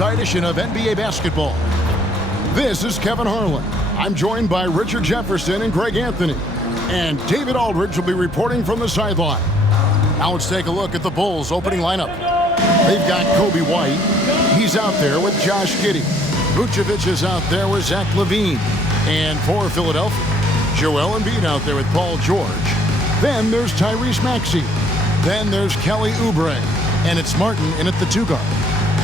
Edition of NBA basketball. This is Kevin Harlan. I'm joined by Richard Jefferson and Greg Anthony. And David Aldridge will be reporting from the sideline. Now let's take a look at the Bulls' opening lineup. They've got Kobe White. He's out there with Josh Giddey. Vucevic is out there with Zach LaVine. And for Philadelphia, Joel Embiid out there with Paul George. Then there's Tyrese Maxey. Then there's Kelly Oubre. And it's Martin in at the 2 guard.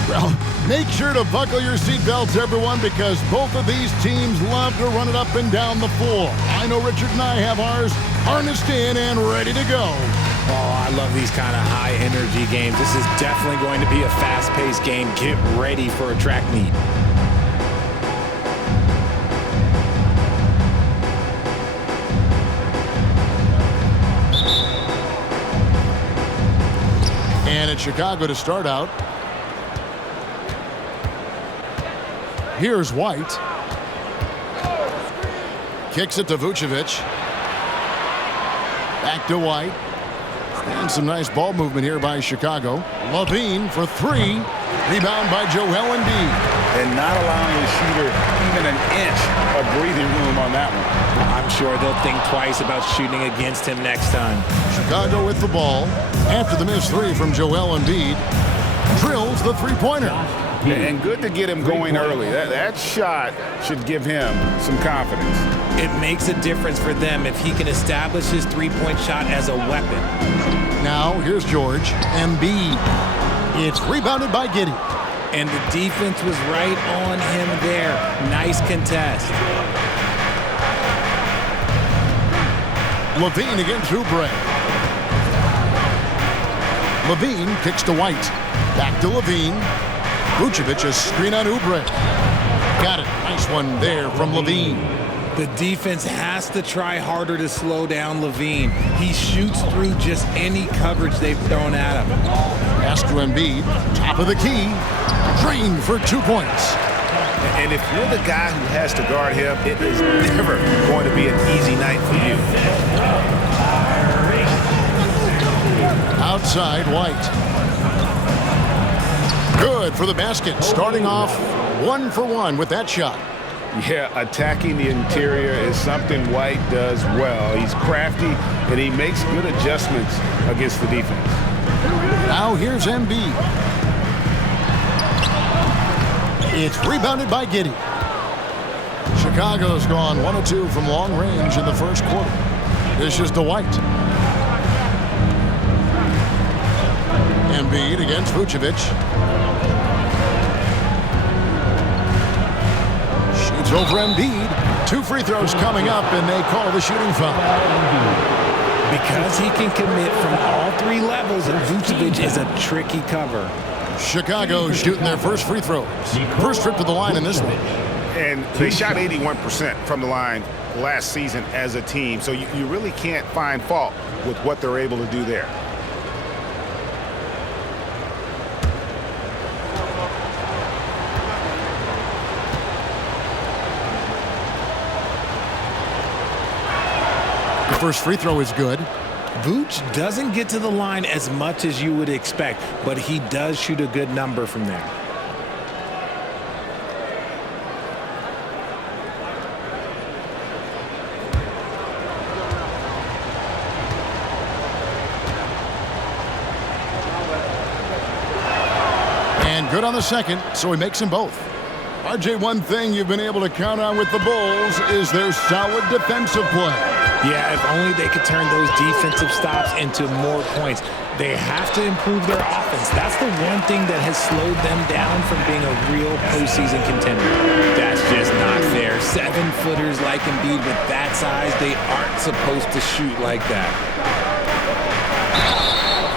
Well, make sure to buckle your seatbelts, everyone, because both of these teams love to run it up and down the floor. I know Richard and I have ours harnessed in and ready to go. Oh, I love these kind of high-energy games. This is definitely going to be a fast-paced game. Get ready for a track meet. And it's Chicago to start out. Here's White. Kicks it to Vucevic. Back to White. And some nice ball movement here by Chicago. LaVine for 3. Rebound by Joel Embiid. And not allowing the shooter even an inch of breathing room on that one. I'm sure they'll think twice about shooting against him next time. Chicago with the ball. After the missed 3 from Joel Embiid. Drills the three-pointer. And good to get him going early. That shot should give him some confidence. It makes a difference for them if he can establish his three-point shot as a weapon. Now, here's George. Embiid. It's rebounded by Giddey. And the defense was right on him there. Nice contest. LaVine against Oubre. LaVine kicks to White. Back to LaVine. Vucevic, a screen on Oubre. Got it. Nice one there from LaVine. The defense has to try harder to slow down LaVine. He shoots through just any coverage they've thrown at him. Pass to Embiid. Top of the key. Drained for 2 points. And if you're the guy who has to guard him, it is never going to be an easy night for you. Outside, White. Good for the basket. Starting off 1 for 1 with that shot. Yeah, attacking the interior is something White does well. He's crafty, and he makes good adjustments against the defense. Now here's Embiid. It's rebounded by Giddey. Chicago's gone 1 of 2 from long range in the first quarter. This is to White. Embiid against Vucevic. Shoots over Embiid. 2 free throws coming up, and they call the shooting foul. Because he can commit from all 3 levels, and Vucevic is a tricky cover. Chicago shooting their first free throws. First trip to the line in this one. And they shot 81% from the line last season as a team, so you really can't find fault with what they're able to do there. First free throw is good. Vooch doesn't get to the line as much as you would expect, but he does shoot a good number from there. And good on the second, so he makes them both. RJ, one thing you've been able to count on with the Bulls is their solid defensive play. Yeah, if only they could turn those defensive stops into more points. They have to improve their offense. That's the one thing that has slowed them down from being a real postseason contender. That's just not fair. 7-footers like Embiid with that size, they aren't supposed to shoot like that.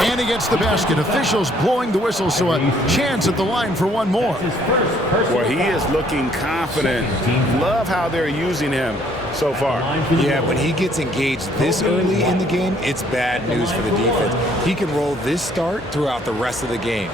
And he gets the basket. Officials blowing the whistle, so a chance at the line for one more. Well, he is looking confident. Love how they're using him so far. Yeah, when he gets engaged this early in the game, it's bad news for the defense. He can roll this start throughout the rest of the game.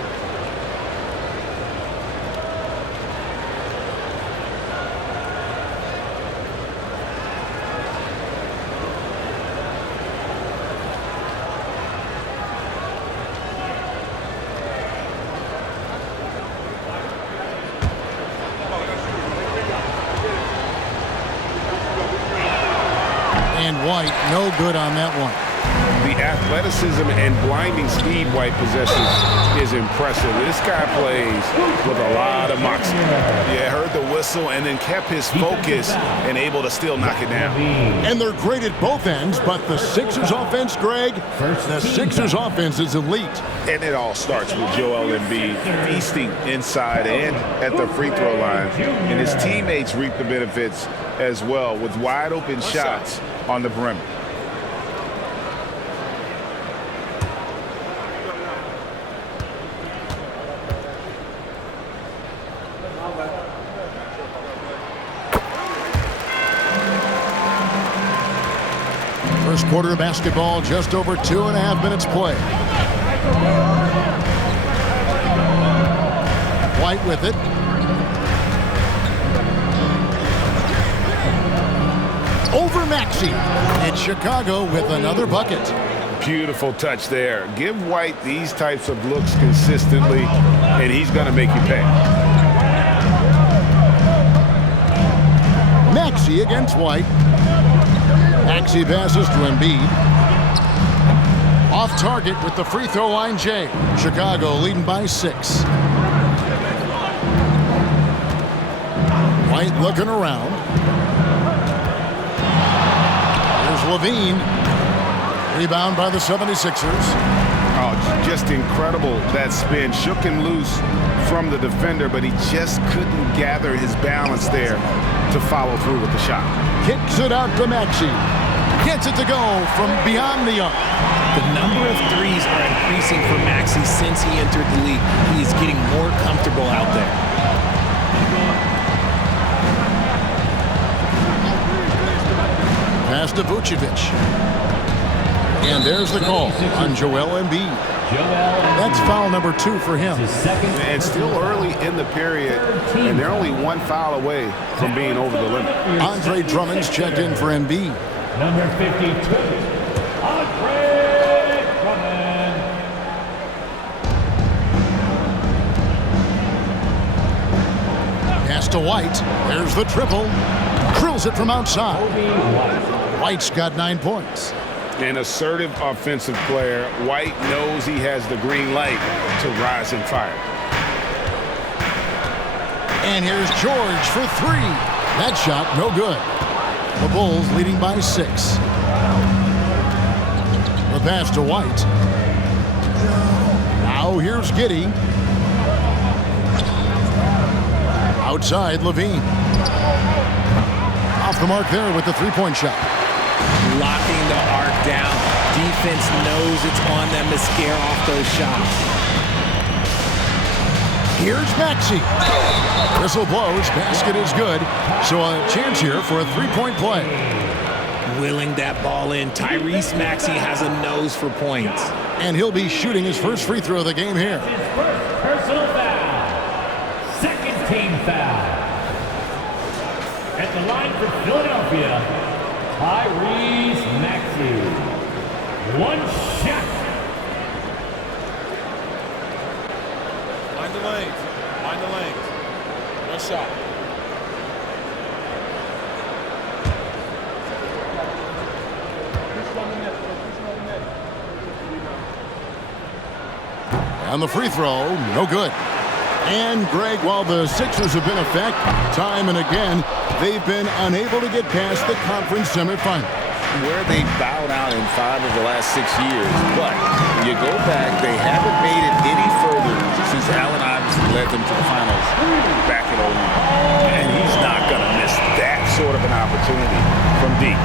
And White, no good on that one. The athleticism and blinding speed White possesses is impressive. This guy plays with a lot of moxie. Yeah, heard the whistle and then kept his focus and able to still knock it down. And they're great at both ends, but the Sixers offense, Greg, the Sixers offense is elite. And it all starts with Joel Embiid feasting inside and at the free throw line. And his teammates reap the benefits as well with wide open shots on the perimeter. First quarter of basketball, just over 2.5 minutes play. White with it. Over Maxey. It's Chicago with another bucket. Beautiful touch there. Give White these types of looks consistently, and he's going to make you pay. Maxey against White. Maxey passes to Embiid. Off target with the free throw line, Jay. Chicago leading by 6. White looking around. Here's Levine. Rebound by the 76ers. Oh, just incredible. That spin shook him loose from the defender, but he just couldn't gather his balance there to follow through with the shot. Kicks it out to Maxey. Gets it to go from beyond the arc. The number of threes are increasing for Maxey since he entered the league. He is getting more comfortable out there. Pass to Vucevic. And there's the call on Joel Embiid. That's foul number 2 for him. And still early in the period, and they're only one foul away from being over the limit. Andre Drummond's checked in for Embiid. Number 52, Andre Drummond. Pass to White. There's the triple. Drills it from outside. White's got 9 points. An assertive offensive player. White knows he has the green light to rise and fire. And here's George for 3. That shot, no good. The Bulls leading by 6. The pass to White. Now here's Giddey. Outside, Levine. Off the mark there with the 3-point shot. Locking the arc down. Defense knows it's on them to scare off those shots. Here's Maxey. Whistle blows. Basket is good. So a chance here for a 3-point play. Willing that ball in. Tyrese Maxey has a nose for points. And he'll be shooting his first free throw of the game here. His first personal foul. Second team foul. At the line for Philadelphia, Tyrese Maxey. One shot. Mind the lanes. Mind the lanes. One shot. And the free throw, no good. And Greg, while the Sixers have been a fact time and again, they've been unable to get past the conference semifinal. Where they bowed out in 5 of the last 6 years. But when you go back, they haven't made it any further since Allen Iverson led them to the finals back in 01. And he's not going to miss that sort of an opportunity from deep.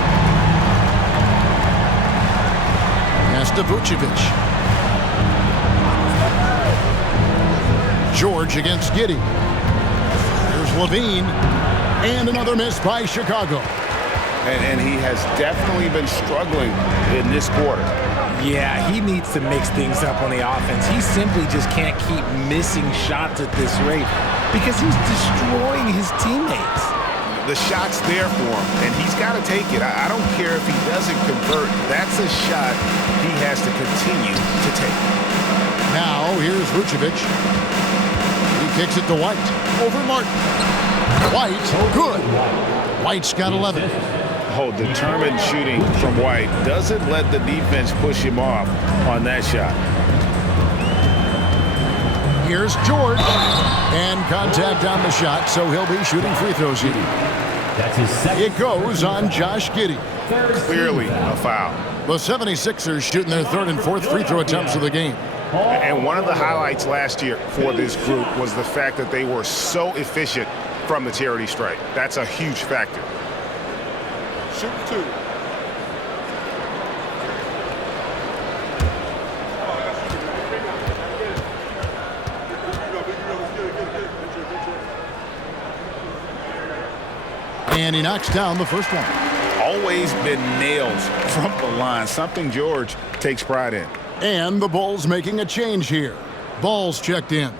Pass to Vucevic. George against Giddey. There's Levine. And another miss by Chicago. And he has definitely been struggling in this quarter. Yeah, he needs to mix things up on the offense. He simply just can't keep missing shots at this rate because he's destroying his teammates. The shot's there for him, and he's got to take it. I don't care if he doesn't convert. That's a shot he has to continue to take. Now, here's Vucevic. He kicks it to White. Over Martin. White, good. White's got 11. Oh, determined shooting from White. Doesn't let the defense push him off on that shot. Here's George. And contact on the shot, so he'll be shooting free throws here. That's his second. It goes on Josh Giddey. Clearly a foul. The 76ers shooting their third and fourth free throw attempts of the game. And one of the highlights last year for this group was the fact that they were so efficient from the charity stripe. That's a huge factor. Shoot two. And he knocks down the first one. Always been nails from the line, something George takes pride in. And the Bulls making a change here. Ball's checked in.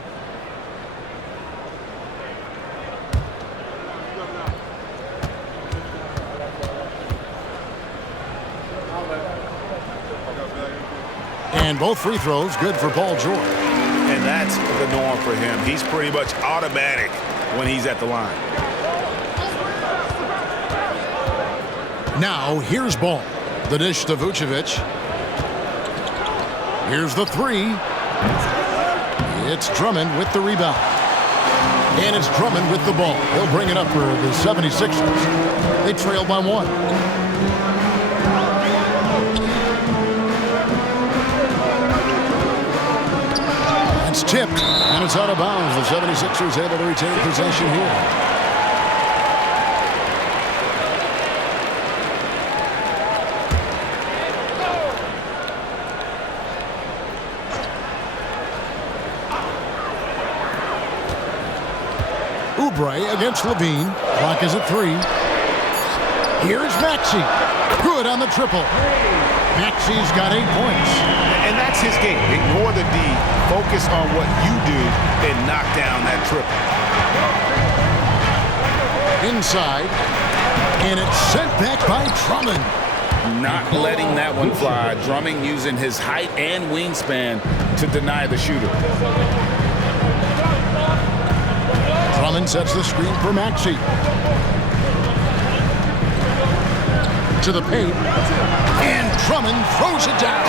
And both free throws good for Paul George. And that's the norm for him. He's pretty much automatic when he's at the line. Now, here's Ball. The dish to Vucevic. Here's the three. It's Drummond with the rebound. And it's Drummond with the ball. He'll bring it up for the 76ers. They trail by one. It's tipped, and it's out of bounds. The 76ers able to retain possession here. Oubre against Levine. Clock is at 3. Here's Maxey. Good on the triple. Maxey's got 8 points. And that's his game. Ignore the D. Focus on what you do and knock down that triple. Inside. And it's sent back by Drummond. Not letting that one fly. Drummond using his height and wingspan to deny the shooter. Drummond sets the screen for Maxey. To the paint. And Drummond throws it down.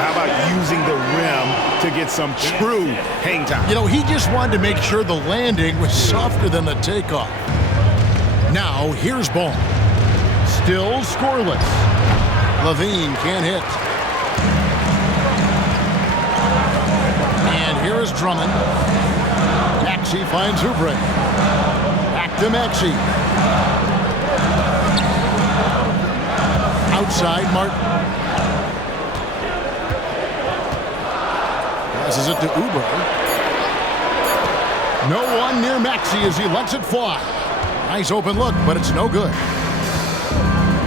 How about using the rim to get some true hang time? You know, he just wanted to make sure the landing was softer than the takeoff. Now, here's Ball. Still scoreless. Levine can't hit. And here is Drummond. Maxey finds Oubre. Back to Maxey. Outside, Martin. Passes it to Oubre. No one near Maxey as he lets it fly. Nice open look, but it's no good.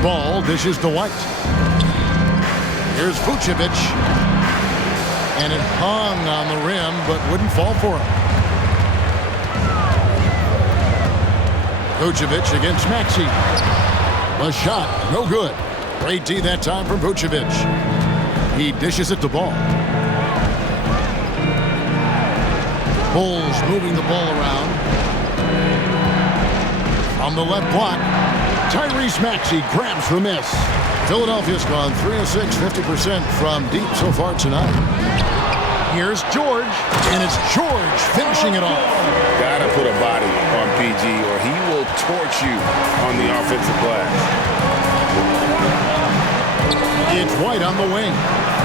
Ball dishes to White. Here's Vucevic. And it hung on the rim, but wouldn't fall for him. Vucevic against Maxey. A shot, no good. Great D that time from Vucevic. He dishes it to Ball. Bulls moving the ball around. On the left block, Tyrese Maxey grabs the miss. Philadelphia's gone 3 of 6, 50% from deep so far tonight. Here's George, and it's George finishing it off. Gotta put a body on PG or he will torch you on the offensive glass. It's White on the wing.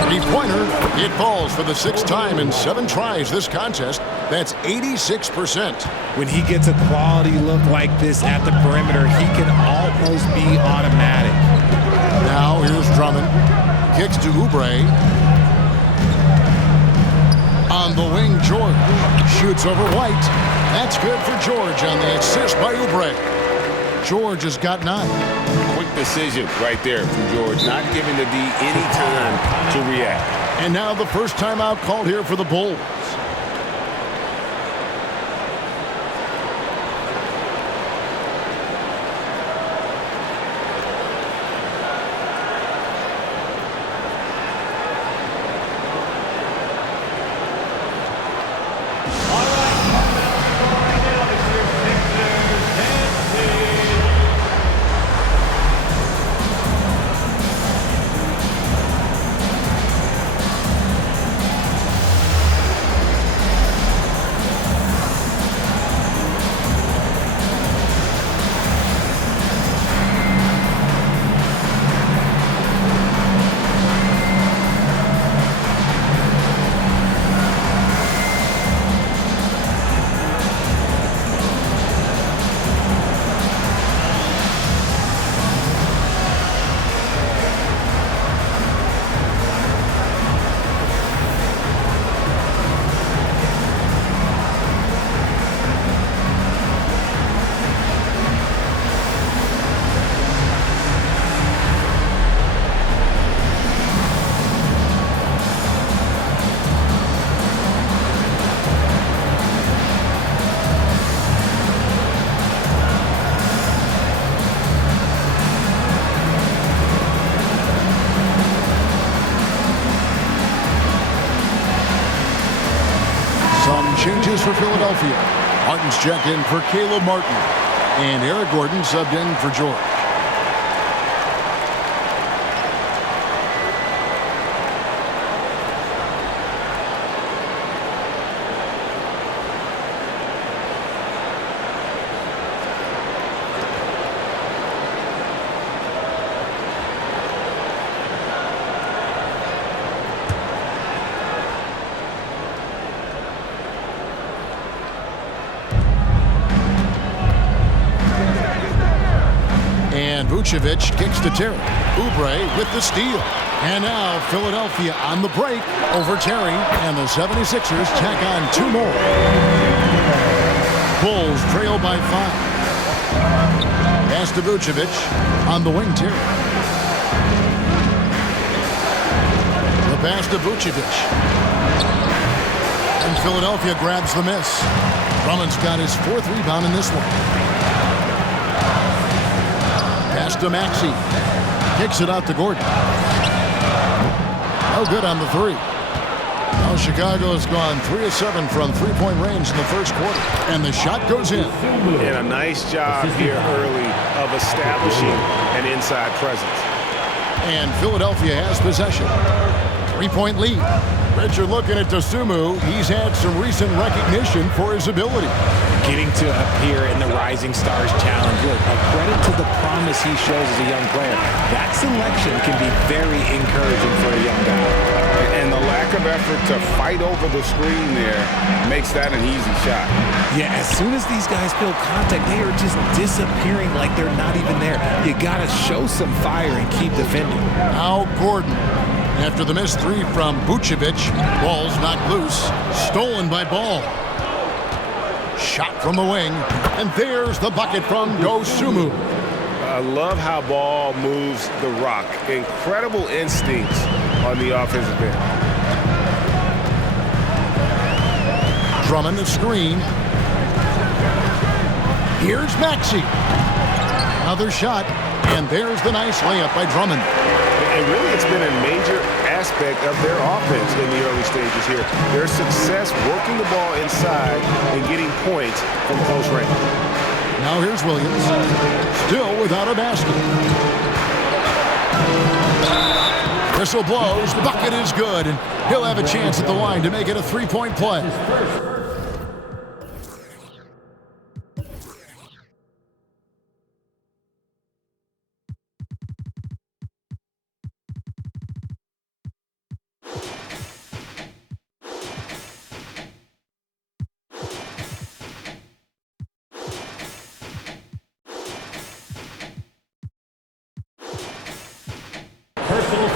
Three-pointer. It falls for the 6th time in 7 tries this contest. That's 86%. When he gets a quality look like this at the perimeter, he can almost be automatic. Now here's Drummond. Kicks to Oubre. On the wing, George. Shoots over White. That's good for George on the assist by Oubre. George has got 9. Quick decision right there from George, not giving the D any time to react. And now the first timeout called here for the Bulls. practice for Philadelphia. Martin's checked in for Caleb Martin. And Eric Gordon subbed in for George. Vucevic kicks to Terry. Oubre with the steal. And now Philadelphia on the break over Terry. And the 76ers tack on 2 more. Bulls trail by 5. Pass to Vucevic on the wing, Terry. The pass to Vucevic. And Philadelphia grabs the miss. Drummond's got his 4th rebound in this one. Pass to Maxey. Kicks it out to Gordon. No good on the 3. Now Chicago's gone 3 of 7 from three-point range in the first quarter. And the shot goes in. And a nice job here early of establishing an inside presence. And Philadelphia has possession. 3-point lead. Richard looking at Dosunmu. He's had some recent recognition for his ability. Getting to appear in the Rising Stars Challenge. Look, a credit to the promise he shows as a young player. That selection can be very encouraging for a young guy. And the lack of effort to fight over the screen there makes that an easy shot. Yeah, as soon as these guys feel contact, they are just disappearing like they're not even there. You got to show some fire and keep defending. Now Gordon. After the missed 3 from Vucevic, ball's knocked loose, stolen by Ball. Shot from the wing, and there's the bucket from Dosunmu. I love how Ball moves the rock. Incredible instincts on the offensive end. Drummond the screen. Here's Maxey. Another shot, and there's the nice layup by Drummond. And really, it's been a major aspect of their offense in the early stages here. Their success working the ball inside and getting points from close range. Now here's Williams, still without a basket. Whistle blows, the bucket is good, and he'll have a chance at the line to make it a 3-point play.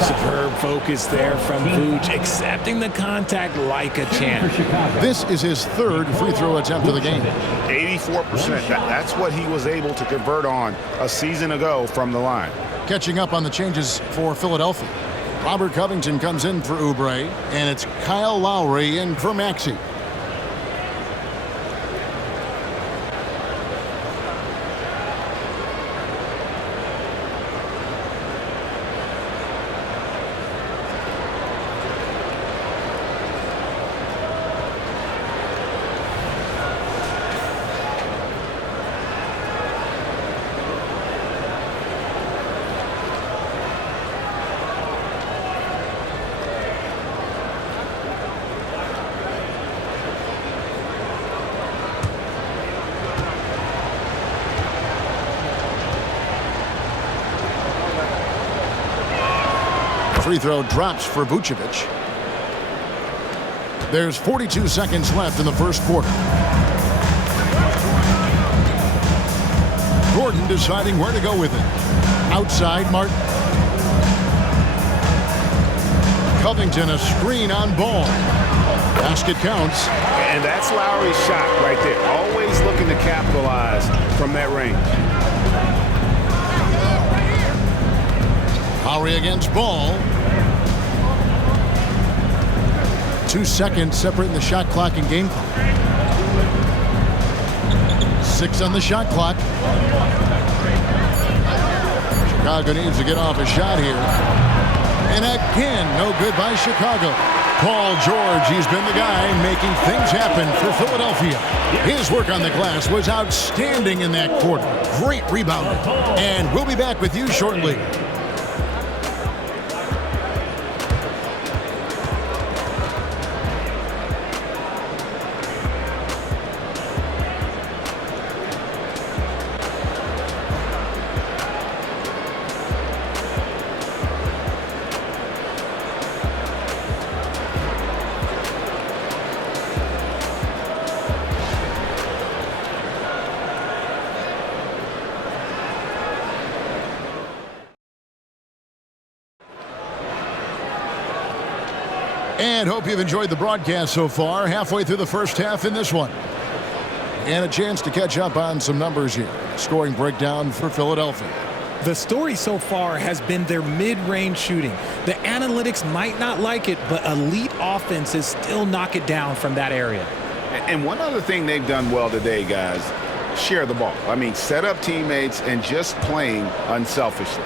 Superb focus there from Vooch, accepting the contact like a champ. This is his 3rd free throw attempt of the game. 84%. That's what he was able to convert on a season ago from the line. Catching up on the changes for Philadelphia. Robert Covington comes in for Oubre, and it's Kyle Lowry in for Maxey. Free throw drops for Vucevic. There's 42 seconds left in the first quarter. Gordon deciding where to go with it. Outside, Martin. Covington, a screen on Ball. Basket counts. And that's Lowry's shot right there. Always looking to capitalize from that range. Lowry against Ball. 2 seconds separating the shot clock and game clock. 6 on the shot clock. Chicago needs to get off a shot here. And again, no good by Chicago. Paul George, he's been the guy making things happen for Philadelphia. His work on the glass was outstanding in that quarter. Great rebounding. And we'll be back with you shortly. And hope you've enjoyed the broadcast so far. Halfway through the first half in this one. And a chance to catch up on some numbers here. Scoring breakdown for Philadelphia. The story so far has been their mid-range shooting. The analytics might not like it, but elite offenses still knock it down from that area. And one other thing they've done well today, guys, share the ball. I mean, set up teammates and just playing unselfishly.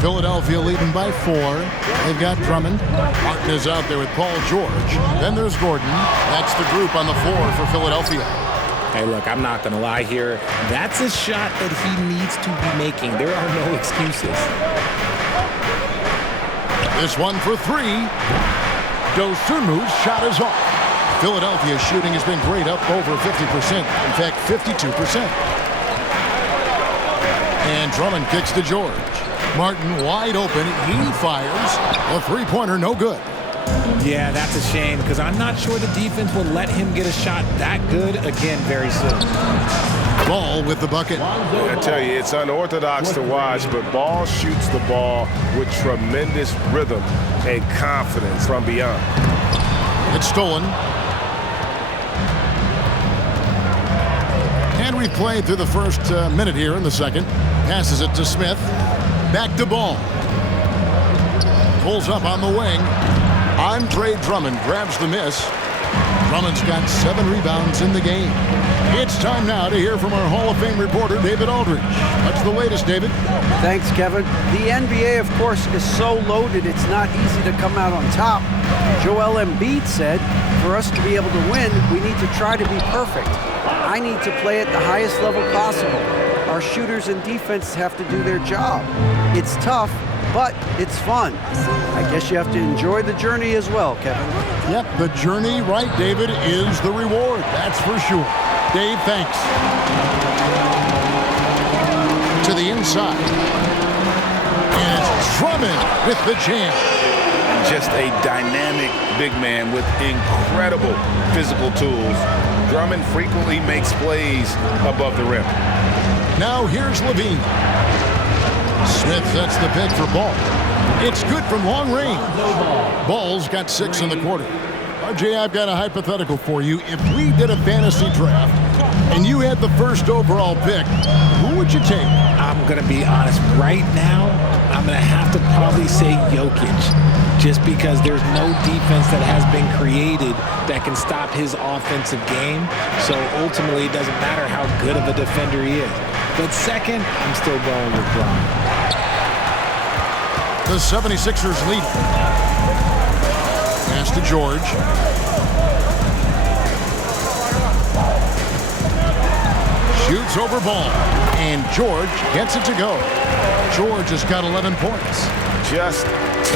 Philadelphia leading by 4. They've got Drummond. Martin is out there with Paul George. Then there's Gordon. That's the group on the floor for Philadelphia. Hey, look, I'm not going to lie here. That's a shot that he needs to be making. There are no excuses. This one for 3. Dosunmu's shot is off. Philadelphia's shooting has been great, up over 50%. In fact, 52%. And Drummond kicks to George. Martin wide open. He fires. A three-pointer, no good. Yeah, that's a shame because I'm not sure the defense will let him get a shot that good again very soon. Ball with the bucket. I tell you, it's unorthodox to watch, but Ball shoots the ball with tremendous rhythm and confidence from beyond. It's stolen. And we've played through the first minute here in the second. Passes it to Smith. Back to Ball. Pulls up on the wing. Andre Drummond grabs the miss. Drummond's got 7 rebounds in the game. It's time now to hear from our Hall of Fame reporter, David Aldridge. What's the latest, David? Thanks, Kevin. The NBA, of course, is so loaded it's not easy to come out on top. Joel Embiid said, for us to be able to win, we need to try to be perfect. I need to play at the highest level possible. Our shooters and defense have to do their job. It's tough, but it's fun. I guess you have to enjoy the journey as well, Kevin. Yep, the journey, right, David, is the reward. That's for sure. Dave, thanks. To the inside. And it's Drummond with the jam. Just a dynamic big man with incredible physical tools. Drummond frequently makes plays above the rim. Now here's Levine. Smith sets the pick for Ball. It's good from long range. Ball's got 6 in the quarter. RJ, I've got a hypothetical for you. If we did a fantasy draft and you had the first overall pick, who would you take? I'm going to be honest. Right now, I'm going to have to probably say Jokic, just because there's no defense that has been created that can stop his offensive game. So ultimately, it doesn't matter how good of a defender he is. But second, I'm still going with Bron. The 76ers lead. Pass to George. Shoots over Ball. And George gets it to go. George has got 11 points. Just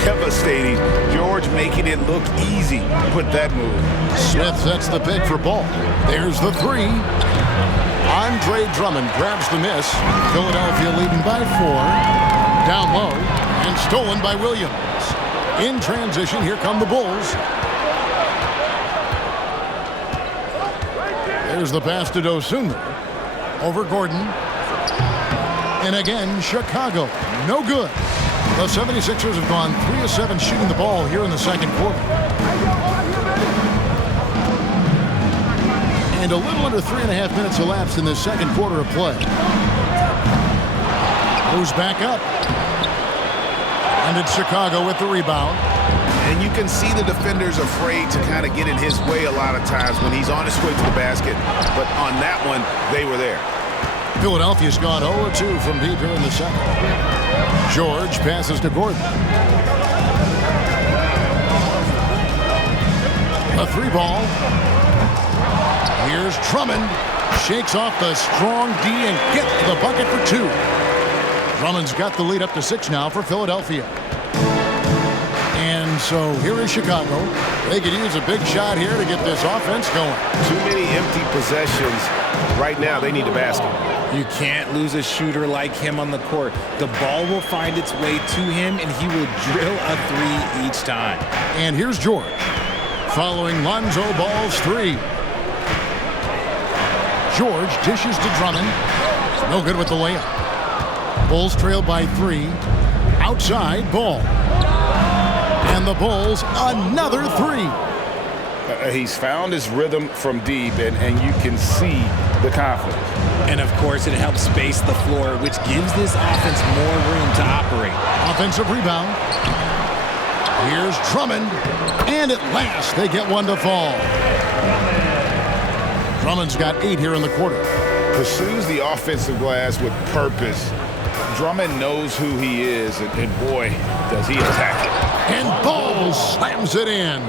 devastating. George making it look easy with that move. Smith sets the pick for Ball. There's the 3. Andre Drummond grabs the miss. Philadelphia leading by 4. Down low and stolen by Williams. In transition, here come the Bulls. There's the pass to Dosunmu. Over Gordon. And again, Chicago. No good. The 76ers have gone 3 of 7 shooting the ball here in the second quarter. And a little under 3.5 minutes elapsed in the second quarter of play. Goes back up. And it's Chicago with the rebound. And you can see the defenders afraid to kind of get in his way a lot of times when he's on his way to the basket. But on that one, they were there. Philadelphia's gone 0-2 from deep here in the second. George passes to Gordon. A 3-ball. Here's Drummond. Shakes off the strong D and gets to the bucket for 2. Drummond's got the lead up to 6 now for Philadelphia. And so here is Chicago. They could use a big shot here to get this offense going. Too many empty possessions. Right now, they need a basket. You can't lose a shooter like him on the court. The ball will find its way to him, and he will drill a 3 each time. And here's George. Following Lonzo Ball's 3. George dishes to Drummond. No good with the layup. Bulls trail by 3. Outside, Ball. And the Bulls, another 3. He's found his rhythm from deep, and you can see the confidence. And, of course, it helps space the floor, which gives this offense more room to operate. Offensive rebound. Here's Drummond. And at last, they get one to fall. Drummond's got 8 here in the quarter. Pursues the offensive glass with purpose. Drummond knows who he is, and boy, does he attack it. And Ball slams it in.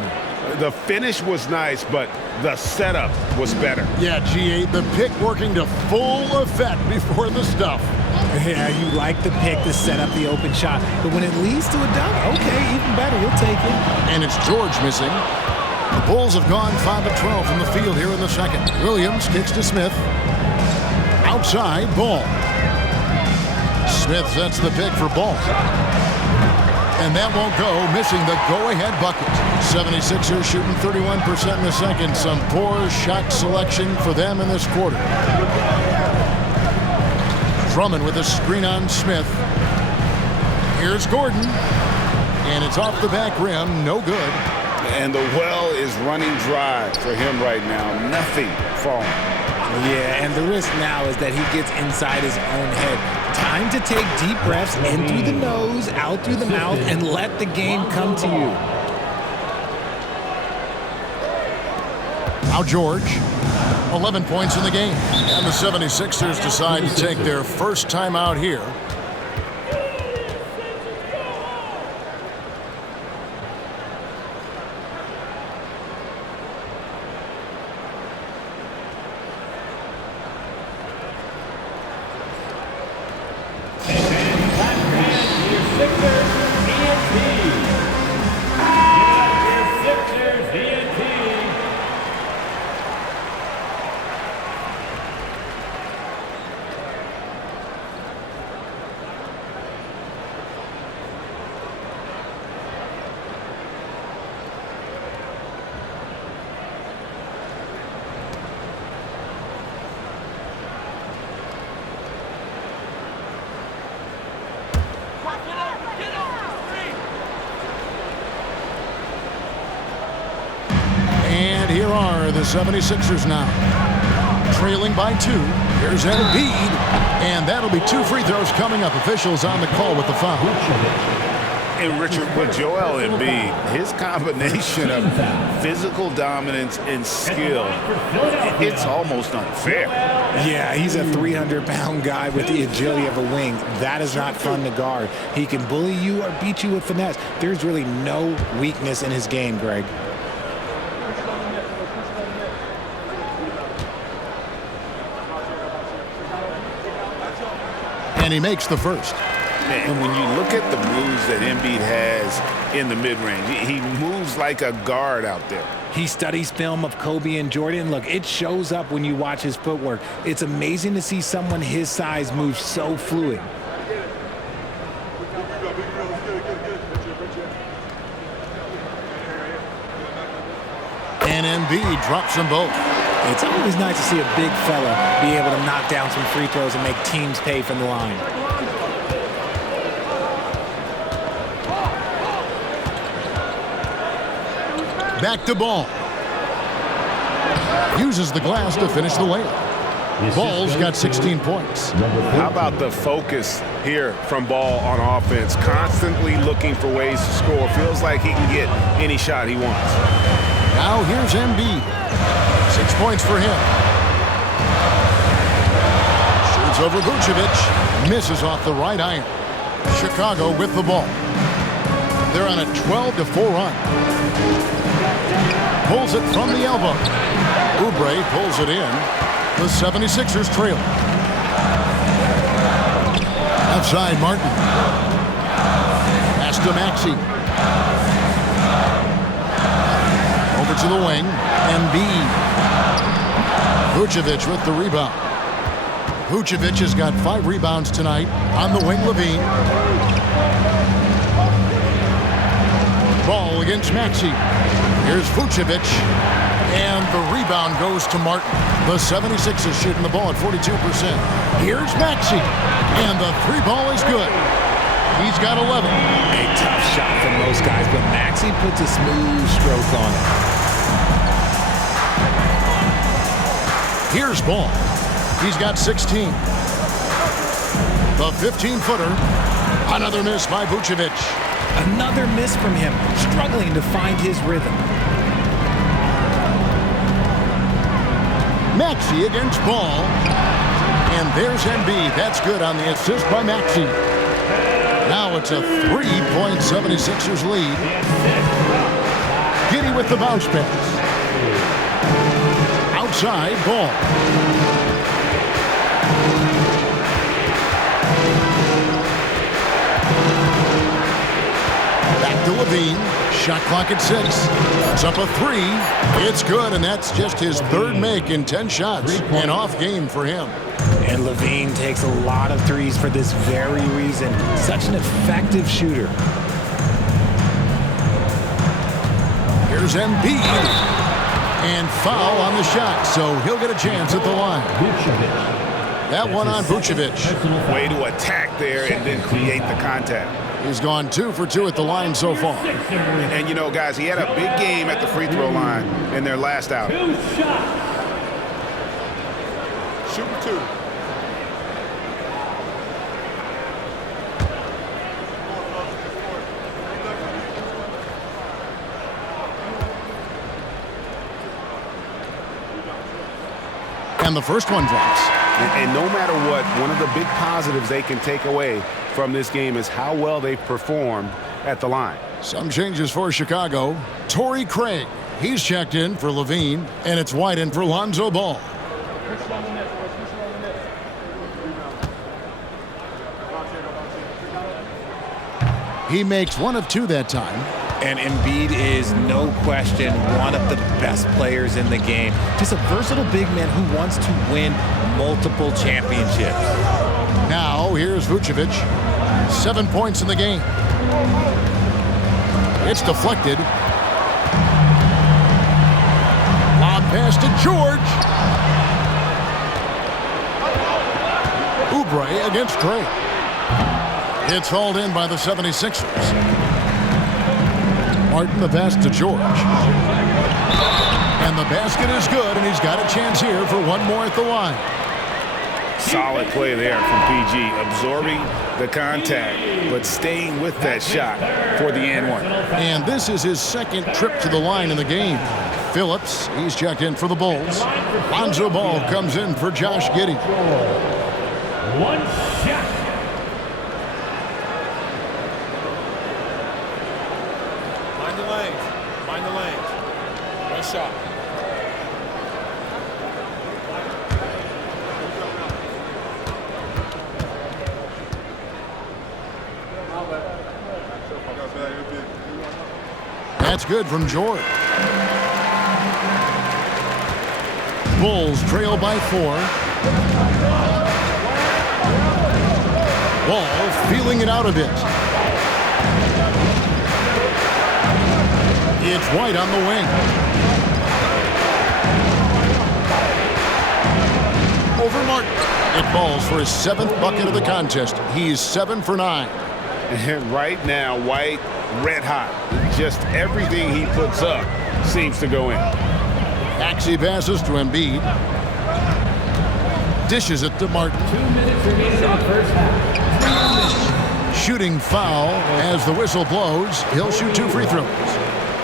The finish was nice, but the setup was better. Yeah, G8, the pick working to full effect before the stuff. Yeah, you like the pick to set up the open shot, but when it leads to a dunk, okay, even better, you'll take it. And it's George missing. The Bulls have gone 5 of 12 from the field here in the second. Williams kicks to Smith. Outside, Ball. Smith sets the pick for Ball. And that won't go, missing the go-ahead bucket. 76ers shooting 31% in the second. Some poor shot selection for them in this quarter. Drummond with a screen on Smith. Here's Gordon. And it's off the back rim, no good. And the well is running dry for him right now. Nothing falling. Yeah, and the risk now is that he gets inside his own head. Time to take deep breaths in through the nose, out through the mouth, and let the game come to you. Now George, 11 points in the game. And the 76ers decide to take their first time out here. And here are the 76ers now. Trailing by 2. Here's Embiid. And that'll be 2 free throws coming up. Officials on the call with the foul. And Richard, with Joel Embiid, his combination of physical dominance and skill, it's almost unfair. Yeah, he's a 300-pound guy with the agility of a wing. That is not fun to guard. He can bully you or beat you with finesse. There's really no weakness in his game, Greg. And he makes the first. And when you look at the moves that Embiid has in the mid-range, he moves like a guard out there. He studies film of Kobe and Jordan. Look, it shows up when you watch his footwork. It's amazing to see someone his size move so fluid. And Embiid drops them both. It's always nice to see a big fella be able to knock down some free throws and make teams pay from the line. Back to Ball. Uses the glass to finish the layup. Ball's got 16 points. How about the focus here from Ball on offense? Constantly looking for ways to score. Feels like he can get any shot he wants. Now here's Embiid. 6 points for him. Shoots over Vucevic. Misses off the right iron. Chicago with the ball. They're on a 12-4 run. Pulls it from the elbow. Oubre pulls it in. The 76ers trail. Outside Martin. Pass to Maxey. Over to the wing. Embiid. Vucevic with the rebound. Vucevic has got 5 rebounds tonight. On the wing, Levine. Ball against Maxey. Here's Vucevic. And the rebound goes to Martin. The 76ers shooting the ball at 42%. Here's Maxey. And the 3 ball is good. He's got 11. A tough shot for most guys, but Maxey puts a smooth stroke on it. Here's Ball. He's got 16. The 15-footer. Another miss by Vucevic. Another miss from him, struggling to find his rhythm. Maxey against Ball. And there's Embiid. That's good on the assist by Maxey. Now it's a 3-point 76ers lead. Giddey with the bounce pass. Outside Ball. Back to Levine. Shot clock at 6. It's up a 3. It's good, and that's just his 3rd make in 10 shots. An off game for him. And Levine takes a lot of threes for this very reason. Such an effective shooter. Here's Embiid. And foul on the shot, so he'll get a chance at the line. That one on Vucevic. Way to attack there and then create the contact. He's gone 2 for 2 at the line so far. And, you know, guys, he had a big game at the free throw line in their last out. Shooting 2. And the first one drops. And no matter what, one of the big positives they can take away from this game is how well they've performed at the line. Some changes for Chicago. Torrey Craig. He's checked in for Levine, and it's White in for Lonzo Ball. He makes 1 of 2 that time. And Embiid is, no question, one of the best players in the game. Just a versatile big man who wants to win multiple championships. Now, here's Vucevic. 7 points in the game. It's deflected. Lob pass to George. Oubre against Trey. It's hauled in by the 76ers. Martin the pass to George. And the basket is good, and he's got a chance here for 1 more at the line. Solid play there from PG, absorbing the contact, but staying with that shot for the and 1. And this is his 2nd trip to the line in the game. Phillips, he's checked in for the Bulls. Lonzo Ball comes in for Josh Giddey. 1 shot. Mind the lanes. Mind the lanes. 1 shot. That's good from George. Bulls trail by 4. Wall feeling it out a bit. It's White on the wing. Over Martin. It falls for his 7th bucket of the contest. He's 7 for 9. And right now, White, red hot. Just everything he puts up seems to go in. Maxey passes to Embiid. Dishes it to Martin. 2 minutes remaining in the first half. Shooting foul as the whistle blows. He'll shoot 2 free throws.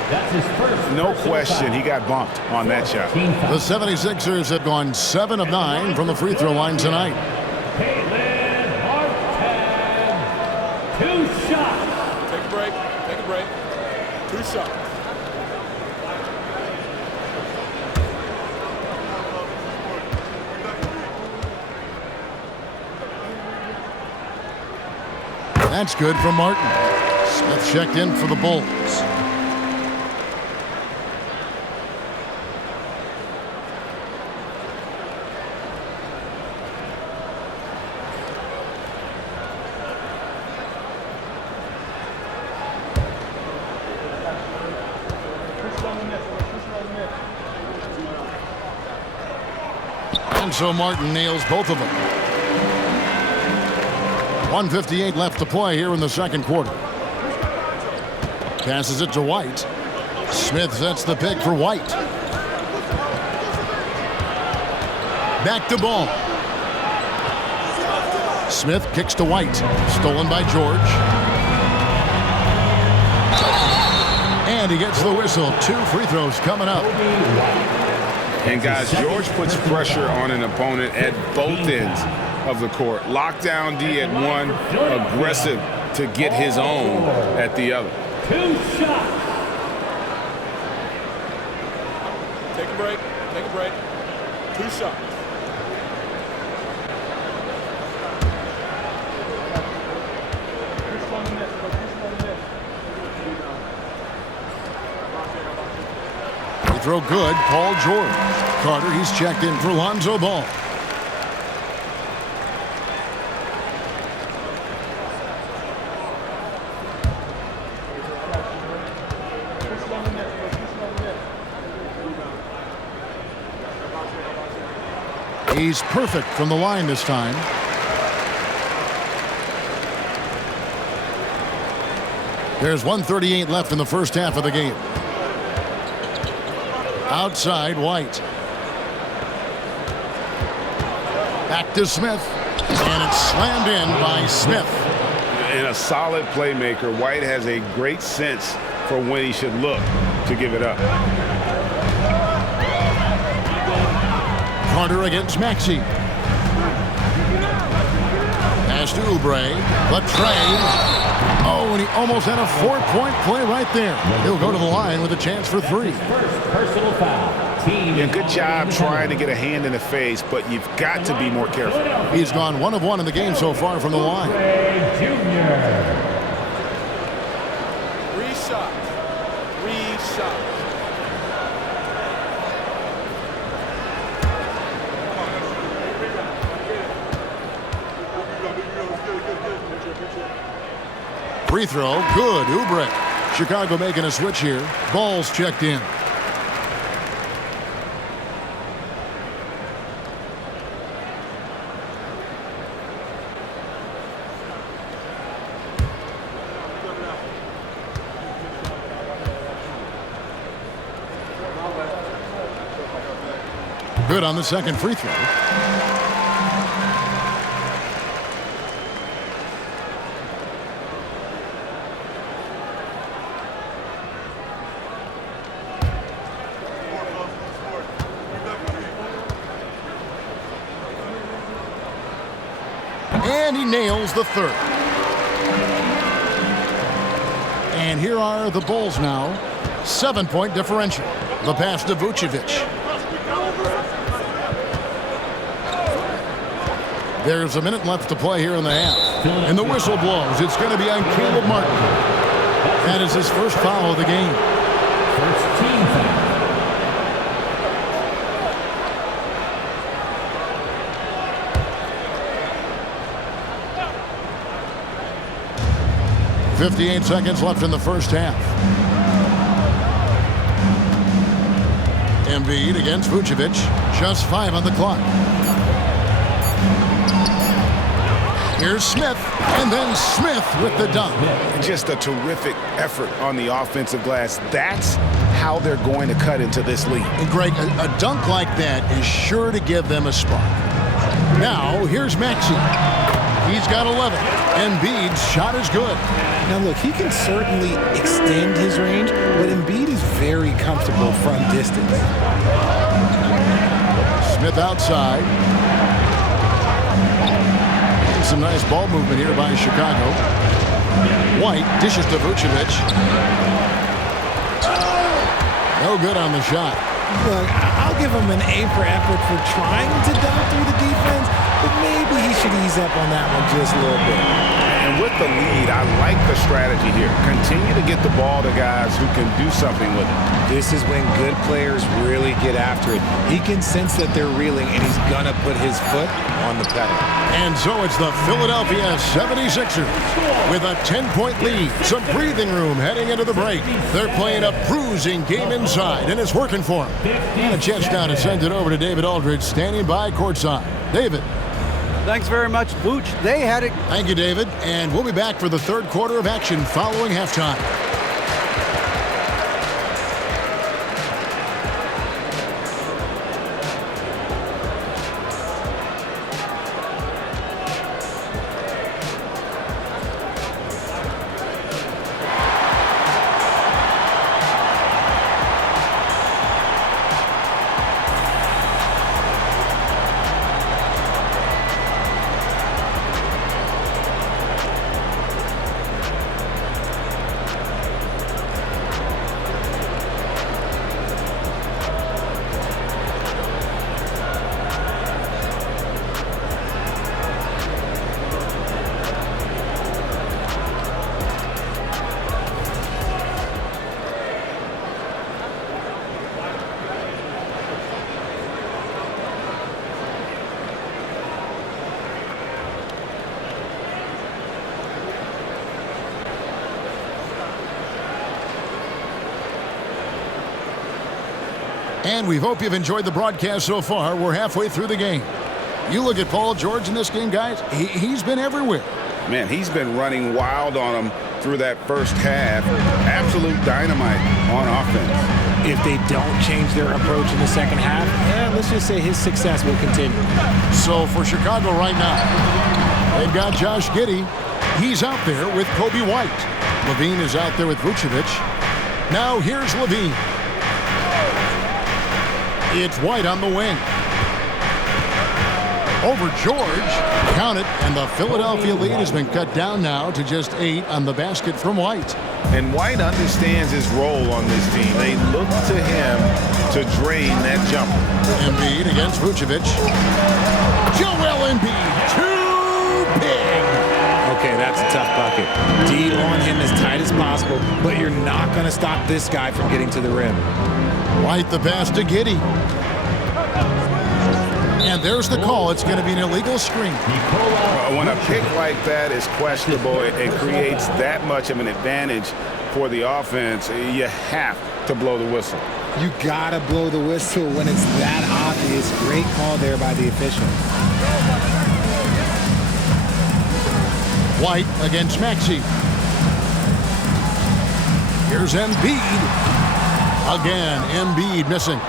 That's his first. No question, he got bumped on that shot. The 76ers have gone 7 of 9 from the free throw line tonight. Caitlin Martin. 2 shots. Take a break. Take a a break. 2 shots. That's good from Martin. Smith checked in for the Bulls. And so Martin nails both of them. 1:58 left to play here in the second quarter. Passes it to White. Smith sets the pick for White. Back to ball. Smith kicks to White. Stolen by George. And he gets the whistle. 2 free throws coming up. And guys, George puts pressure on an opponent at both ends of the court. Lockdown D at one, aggressive to get his own at the other. 2 shots. Take a break. Take a break. 2 shots. Free throw good. Paul George. Carter, he's checked in for Lonzo Ball. He's perfect from the line this time. There's 1:38 left in the first half of the game. Outside, White. Back to Smith. And it's slammed in by Smith. And a solid playmaker, White has a great sense for when he should look to give it up. Carter against Maxey. Pass to Oubre. The trade. Oh, and he almost had a 4-point play right there. He'll go to the line with a chance for 3. First personal foul. Team Yeah, good job trying to get a hand in the face, but you've got to be more careful. He's gone 1 of 1 in the game so far from the line. Jr. 3 shots. 3 shots. Free throw, good. Oubre. Chicago making a switch here. Ball's checked in. Good on the second free throw. And he nails the third. And here are the Bulls now. 7-point differential. The pass to Vucevic. There's a minute left to play here in the half. And the whistle blows. It's going to be on Caleb Martin. That is his first foul of the game. First team foul. 58 seconds left in the first half. Embiid against Vucevic. Just 5 on the clock. Here's Smith, and then Smith with the dunk. Just a terrific effort on the offensive glass. That's how they're going to cut into this league. And Greg, a dunk like that is sure to give them a spark. Now, here's Maxey. He's got 11. Embiid's shot is good. Now look, he can certainly extend his range, but Embiid is very comfortable from distance. Smith outside. Some nice ball movement here by Chicago. White dishes to Vucevic. No good on the shot. Look, I'll give him an A for effort for trying to dunk through the defense, but maybe he should ease up on that one just a little bit. And with the lead, I like the strategy here. Continue to get the ball to guys who can do something with it. This is when good players really get after it. He can sense that they're reeling, and he's going to put his foot on the pedal. And so it's the Philadelphia 76ers with a 10-point lead. Some breathing room heading into the break. They're playing a bruising game inside, and it's working for them. And a chance now to send it over to David Aldridge, standing by courtside. David. Thanks very much, Vooch. They had it. Thank you, David. And we'll be back for the third quarter of action following halftime. And we hope you've enjoyed the broadcast so far. We're halfway through the game. You look at Paul George in this game, guys. He's been everywhere. Man, he's been running wild on them through that first half. Absolute dynamite on offense. If they don't change their approach in the second half, let's just say his success will continue. So for Chicago right now, they've got Josh Giddey. He's out there with Kobe White. Levine is out there with Vucevic. Now here's Levine. It's White on the wing. Over George. Count it, and the Philadelphia lead has been cut down now to just 8 on the basket from White. And White understands his role on this team. They look to him to drain that jumper. Embiid against Vucevic. Joel Embiid, too big. Okay, that's a tough bucket. D on him as tight as possible, but you're not going to stop this guy from getting to the rim. White the pass to Giddey. And there's the call. It's going to be an illegal screen. When a pick like that is questionable, it creates that much of an advantage for the offense. You have to blow the whistle. You got to blow the whistle when it's that obvious. Great call there by the official. White against Maxey. Here's Embiid. Again, Embiid missing.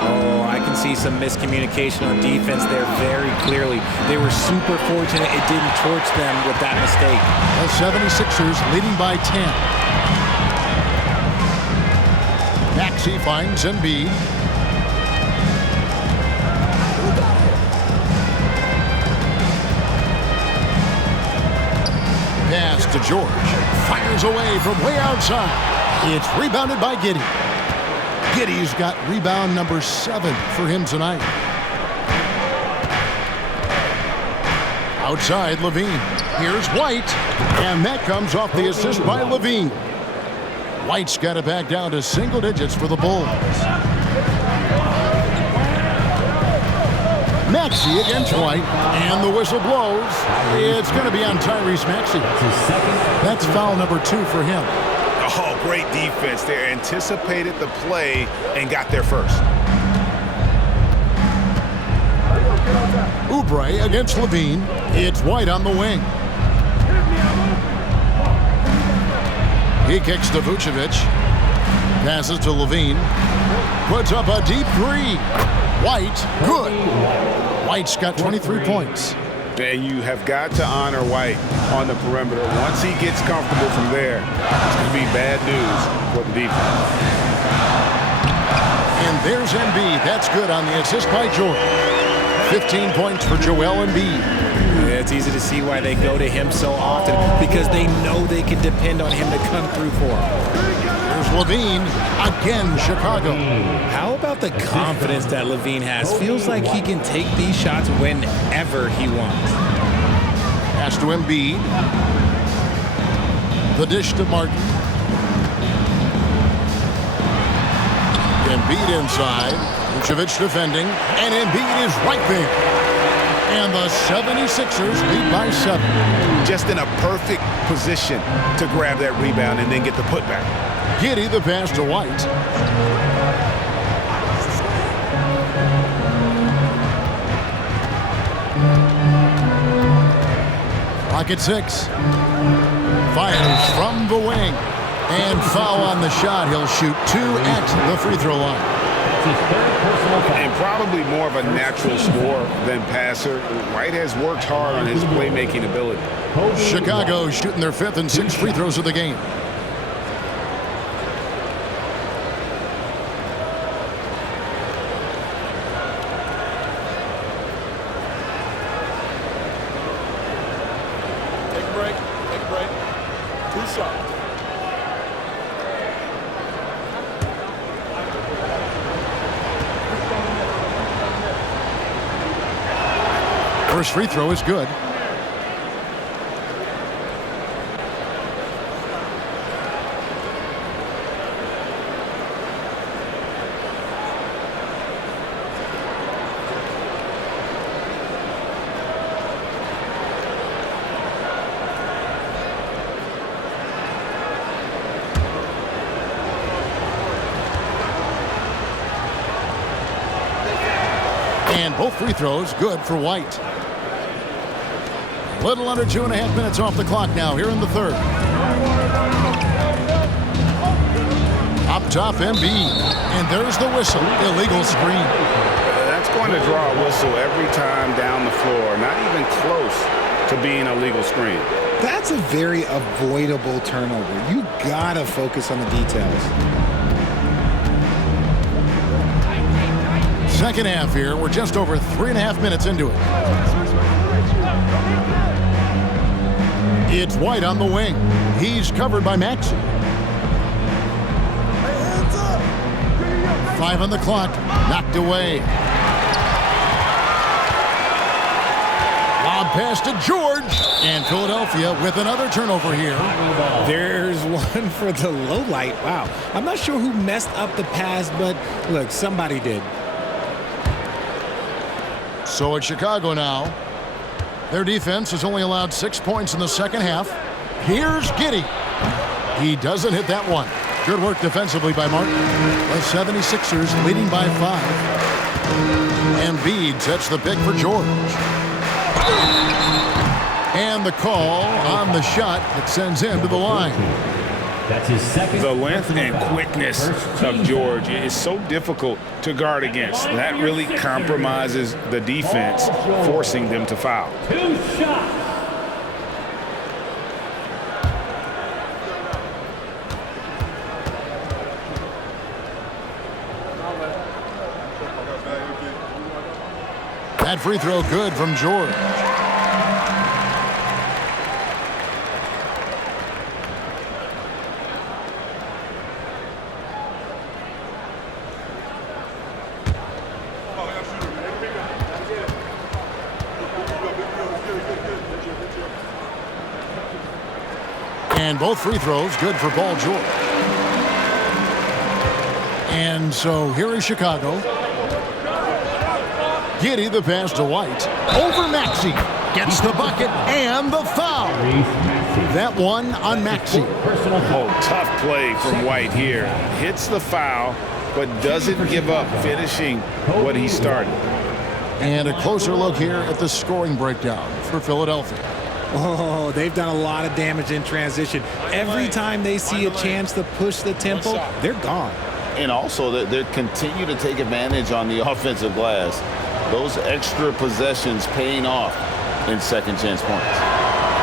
Oh, I can see some miscommunication on defense there very clearly. They were super fortunate it didn't torch them with that mistake. The 76ers leading by 10. Maxey finds Embiid. Pass to George. Fires away from way outside. It's rebounded by Giddey. Giddey's got rebound number 7 for him tonight. Outside, Levine. Here's White. And that comes off the assist by Levine. White's got it back down to single digits for the Bulls. Maxey against White. And the whistle blows. It's going to be on Tyrese Maxey. That's foul number 2 for him. Oh, great defense there. Anticipated the play and got there first. Oubre against Levine. It's White on the wing. He kicks to Vucevic. Passes to Levine. Puts up a deep 3. White, good. White's got 23 points. And you have got to honor White on the perimeter. Once he gets comfortable from there, it's going to be bad news for the defense. And there's Embiid. That's good on the assist by George. 15 points for Joel Embiid. it's easy to see why they go to him so often, because they know they can depend on him to come through for them. Here's Levine. Again, Chicago. How about the confidence that Levine has? Feels like he can take these shots whenever he wants. Pass to Embiid. The dish to Martin. Embiid inside. Vucevic defending. And Embiid is right there. And the 76ers lead by 7. Just in a perfect position to grab that rebound and then get the putback. Giddey the pass to White. Clock at 6. Fires from the wing. And foul on the shot. He'll shoot 2 at the free throw line. And probably more of a natural scorer than passer. White has worked hard on his playmaking ability. Chicago shooting their 5th and 6th free throws of the game. Take a break. Take a break. 2 shots. First free throw is good. And both free throws good for White. Little under 2.5 minutes off the clock now here in the 3rd. Up top, Embiid. And there's the whistle. Illegal screen. That's going to draw a whistle every time down the floor. Not even close to being a legal screen. That's a very avoidable turnover. You gotta focus on the details. Second half here. We're just over 3.5 minutes into it. It's White on the wing. He's covered by Maxey. 5 on the clock. Knocked away. Lob pass to George. And Philadelphia with another turnover here. There's one for the low light. Wow. I'm not sure who messed up the pass, but look, somebody did. So it's Chicago now. Their defense has only allowed 6 points in the second half. Here's Giddey. He doesn't hit that one. Good work defensively by Martin. The 76ers leading by 5. Embiid sets the pick for George. And the call on the shot that sends him to the line. That's his second. The length and quickness of George is so difficult to guard against. That really compromises the defense, forcing them to foul. 2 shots. That free throw good from George. And both free throws good for Paul George. And so here is Chicago. Giddey the pass to White. Over Maxey. Gets the bucket and the foul. That one on Maxey. Oh, tough play from White here. Hits the foul, but doesn't give up finishing what he started. And a closer look here at the scoring breakdown for Philadelphia. Oh, they've done a lot of damage in transition. Every time they see a chance to push the tempo, they're gone. And also, they continue to take advantage on the offensive glass. Those extra possessions paying off in second chance points.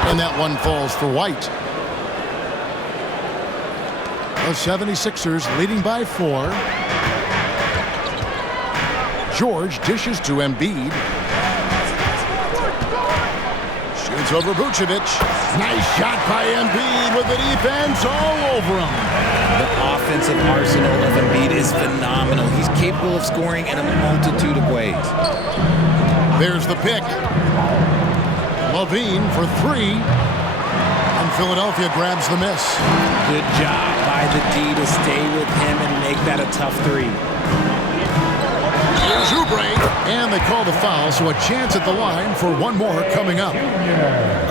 And that one falls for White. The 76ers leading by 4. George dishes to Embiid. Shoots over Vucevic. Nice shot by Embiid with the defense all over him. The offensive arsenal of Embiid is phenomenal. He's capable of scoring in a multitude of ways. There's the pick. Levine for three. And Philadelphia grabs the miss. Good job by the D to stay with him and make that a tough three. Here's Oubre. And they call the foul, so a chance at the line for one more coming up.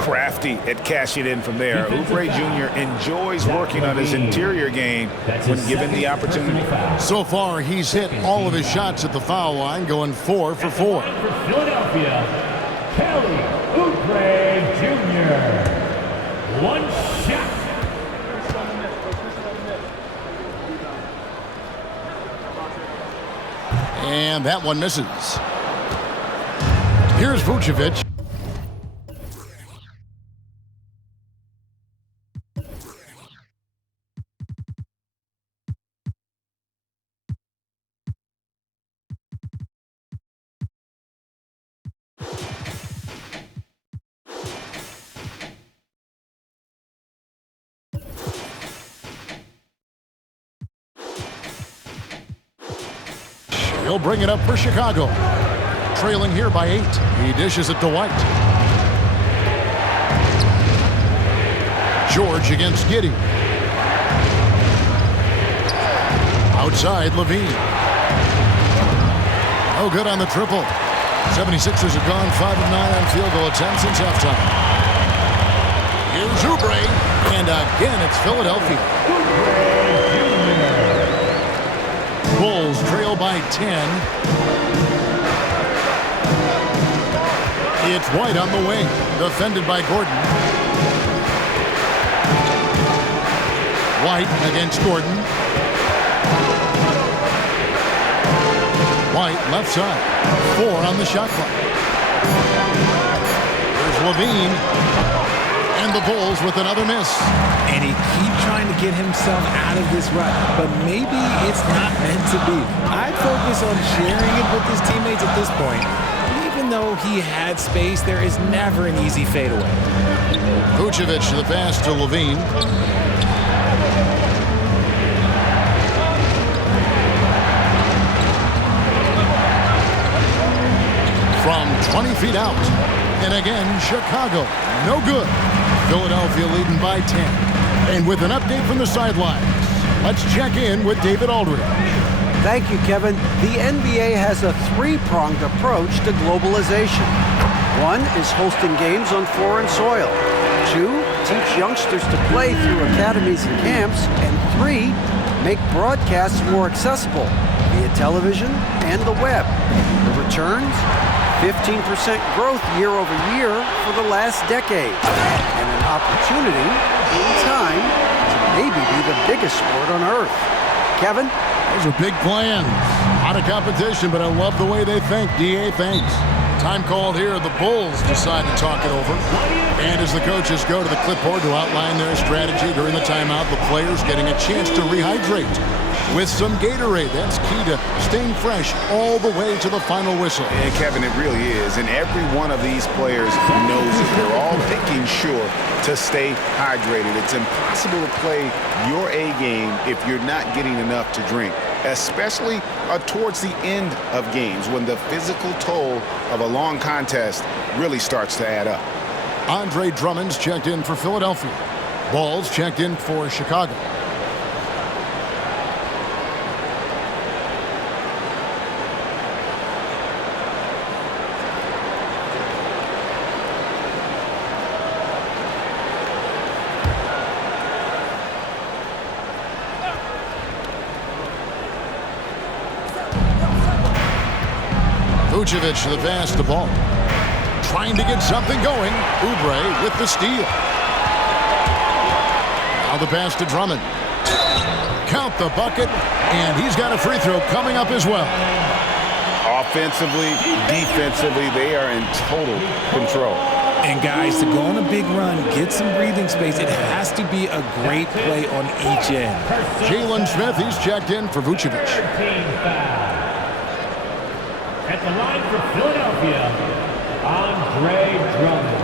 Crafty at cashing in from there. Oubre Jr. enjoys working on his interior game when given the opportunity. So far, he's hit all of his shots at the foul line, going 4 for 4. For Philadelphia, Kelly Oubre Jr. One shot. And that one misses. Here's Vucevic. He'll bring it up for Chicago. Trailing here by 8. He dishes it to White. George against Giddey. Outside, Levine. Oh, good on the triple. 76ers have gone 5 of 9 on field goal attempts since halftime. Here's Oubre. And again, it's Philadelphia. Bulls trail by 10. It's White on the wing, defended by Gordon. White against Gordon. White left side. 4 on the shot clock. There's Levine. And the Bulls with another miss. And he keeps trying to get himself out of this rut, but maybe it's not meant to be. I'd focus on sharing it with his teammates at this point. Even though he had space, there is never an easy fadeaway. Vucevic the pass to Levine. From 20 feet out. And again, Chicago, no good. Philadelphia leading by 10. And with an update from the sidelines, let's check in with David Aldridge. Thank you, Kevin. The NBA has a three-pronged approach to globalization. 1 is hosting games on foreign soil. 2, teach youngsters to play through academies and camps. And 3, make broadcasts more accessible via television and the web. The returns? 15% growth year over year for the last decade. And an opportunity, in time, to maybe be the biggest sport on earth. Kevin? Those are big plans. Out of competition, but I love the way they think. DA, thanks. Time called here. The Bulls decide to talk it over. And as the coaches go to the clipboard to outline their strategy during the timeout, the players getting a chance to rehydrate with some Gatorade. That's key to staying fresh all the way to the final whistle. And Kevin, it really is. And every one of these players knows it. They're all making sure to stay hydrated. It's impossible to play your A game if you're not getting enough to drink, especially towards the end of games when the physical toll of a long contest really starts to add up. Andre Drummond's checked in for Philadelphia. Ball's checked in for Chicago. Vucevic the pass to Ball. Trying to get something going. Oubre with the steal. Now the pass to Drummond. Count the bucket, and he's got a free throw coming up as well. Offensively, defensively, they are in total control. And guys, to go on a big run, get some breathing space, it has to be a great play on each end. Jalen Smith, he's checked in for Vucevic. 13 foul. At the line for Philadelphia, Andre Drummond.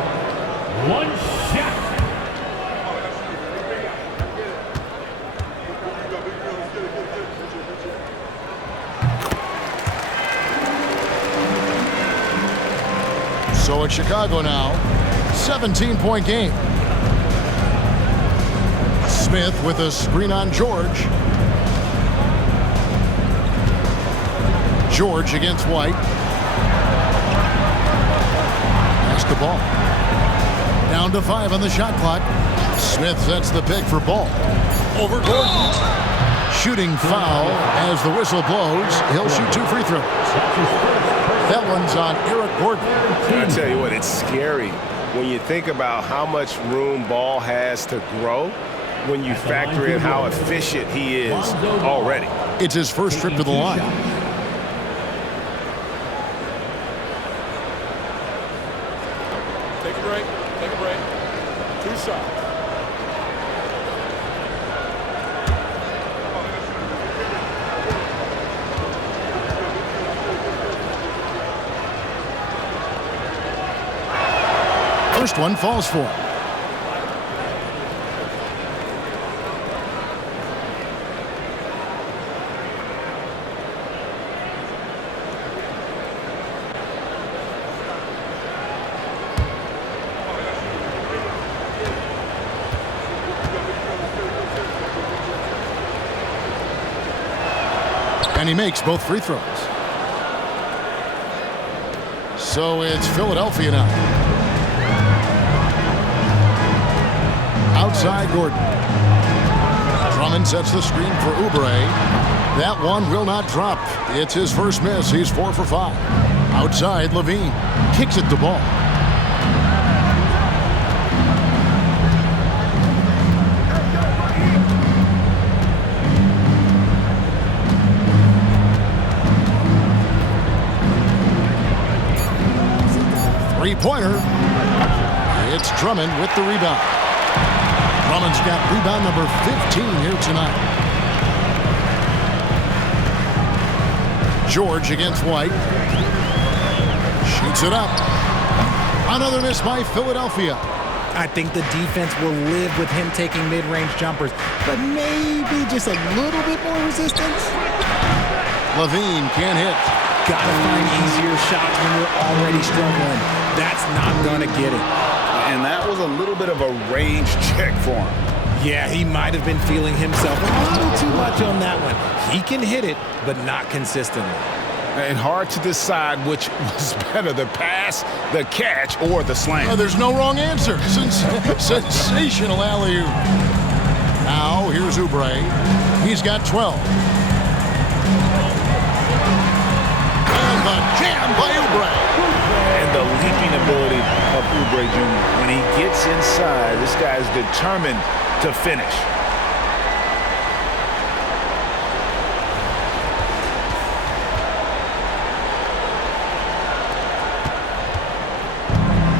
it's Chicago now. 17-point game. Smith with a screen on George. George against White. Pass the ball. Down to 5 on the shot clock. Smith sets the pick for Ball. Over Gordon. Shooting foul as the whistle blows. He'll shoot 2 free throws. That one's on Eric Gordon. I tell you what, it's scary when you think about how much room Ball has to grow when you factor in how efficient he is already. It's his first trip to the line. Take a break. Take a break. 2 shots. First one falls for him. And he makes both free throws. So it's Philadelphia now. Outside Gordon. Drummond sets the screen for Oubre. That one will not drop. It's his first miss. He's 4 for 5. Outside Levine. Kicks it to Ball. Three-pointer. It's Drummond with the rebound. Drummond's got rebound number 15 here tonight. George against White. Shoots it up. Another miss by Philadelphia. I think the defense will live with him taking mid-range jumpers, but maybe just a little bit more resistance. Levine can't hit. Gotta find easier shots when you're already struggling. That's not gonna get it. And that was a little bit of a range check for him. Yeah, he might have been feeling himself a little too much on that one. He can hit it, but not consistently. And hard to decide which was better, the pass, the catch, or the slam. There's no wrong answer. Sensational alley-oop. Now, here's Oubre. He's got 12. And the jam by Oubre. And the leaping ability of Oubre Jr. When he gets inside, this guy is determined to finish.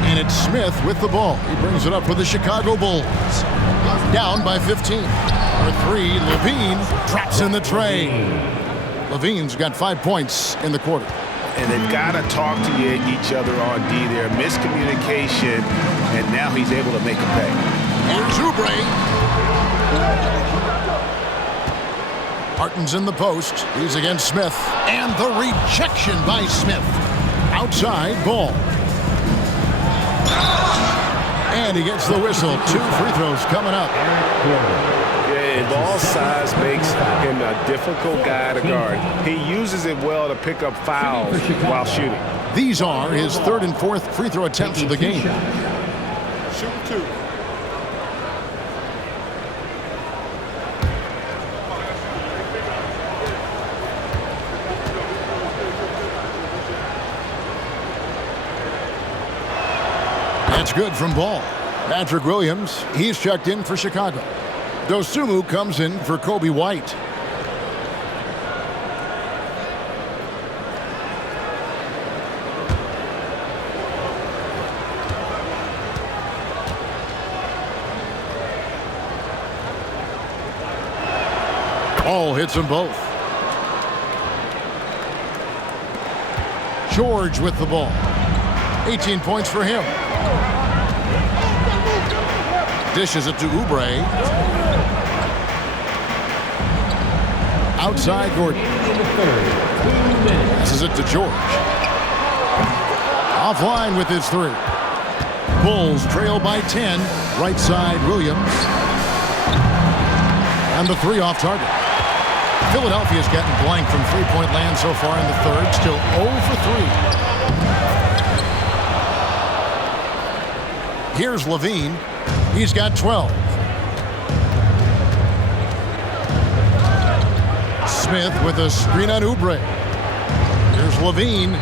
And it's Smith with the ball. He brings it up for the Chicago Bulls. Down by 15. For 3, Levine drops in the tray. Levine's got 5 points in the quarter. And they've got to talk to each other on D there. Miscommunication, and now he's able to make a pay. Here's Oubre. Martin's in the post. He's against Smith. And the rejection by Smith. Outside Ball. And he gets the whistle. 2 free throws coming up. Yeah, Ball's size makes him a difficult guy to guard. He uses it well to pick up fouls while shooting. These are his 3rd and 4th free throw attempts of the game. Shoot 2. That's good from Ball. Patrick Williams, he's checked in for Chicago. Dosunmu comes in for Kobe White. Ball hits them both. George with the ball. 18 points for him. Dishes it to Oubre. Outside Gordon. Passes it to George. Offline with his three. Bulls trail by 10. Right side, Williams. And the three off target. Philadelphia's gotten blank from three-point land so far in the third. Still 0 for 3. Here's Levine. He's got 12. Smith with a screen on Oubre. Here's Levine.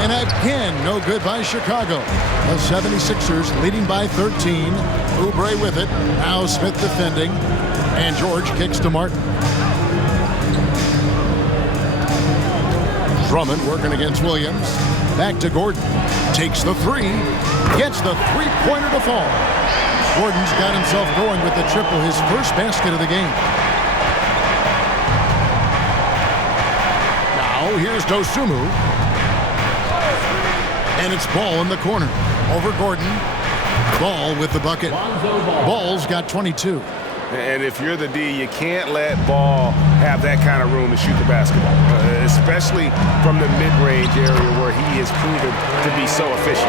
And again, no good by Chicago. The 76ers leading by 13. Oubre with it. Now Smith defending. And George kicks to Martin. Drummond working against Williams. Back to Gordon. Takes the three. Gets the three-pointer to fall. Gordon's got himself going with the triple, his first basket of the game. Now here's Dosunmu. And it's Ball in the corner. Over Gordon. Ball with the bucket. Ball's got 22. And if you're the D, you can't let Ball have that kind of room to shoot the basketball, especially from the mid-range area where he is proven to be so efficient.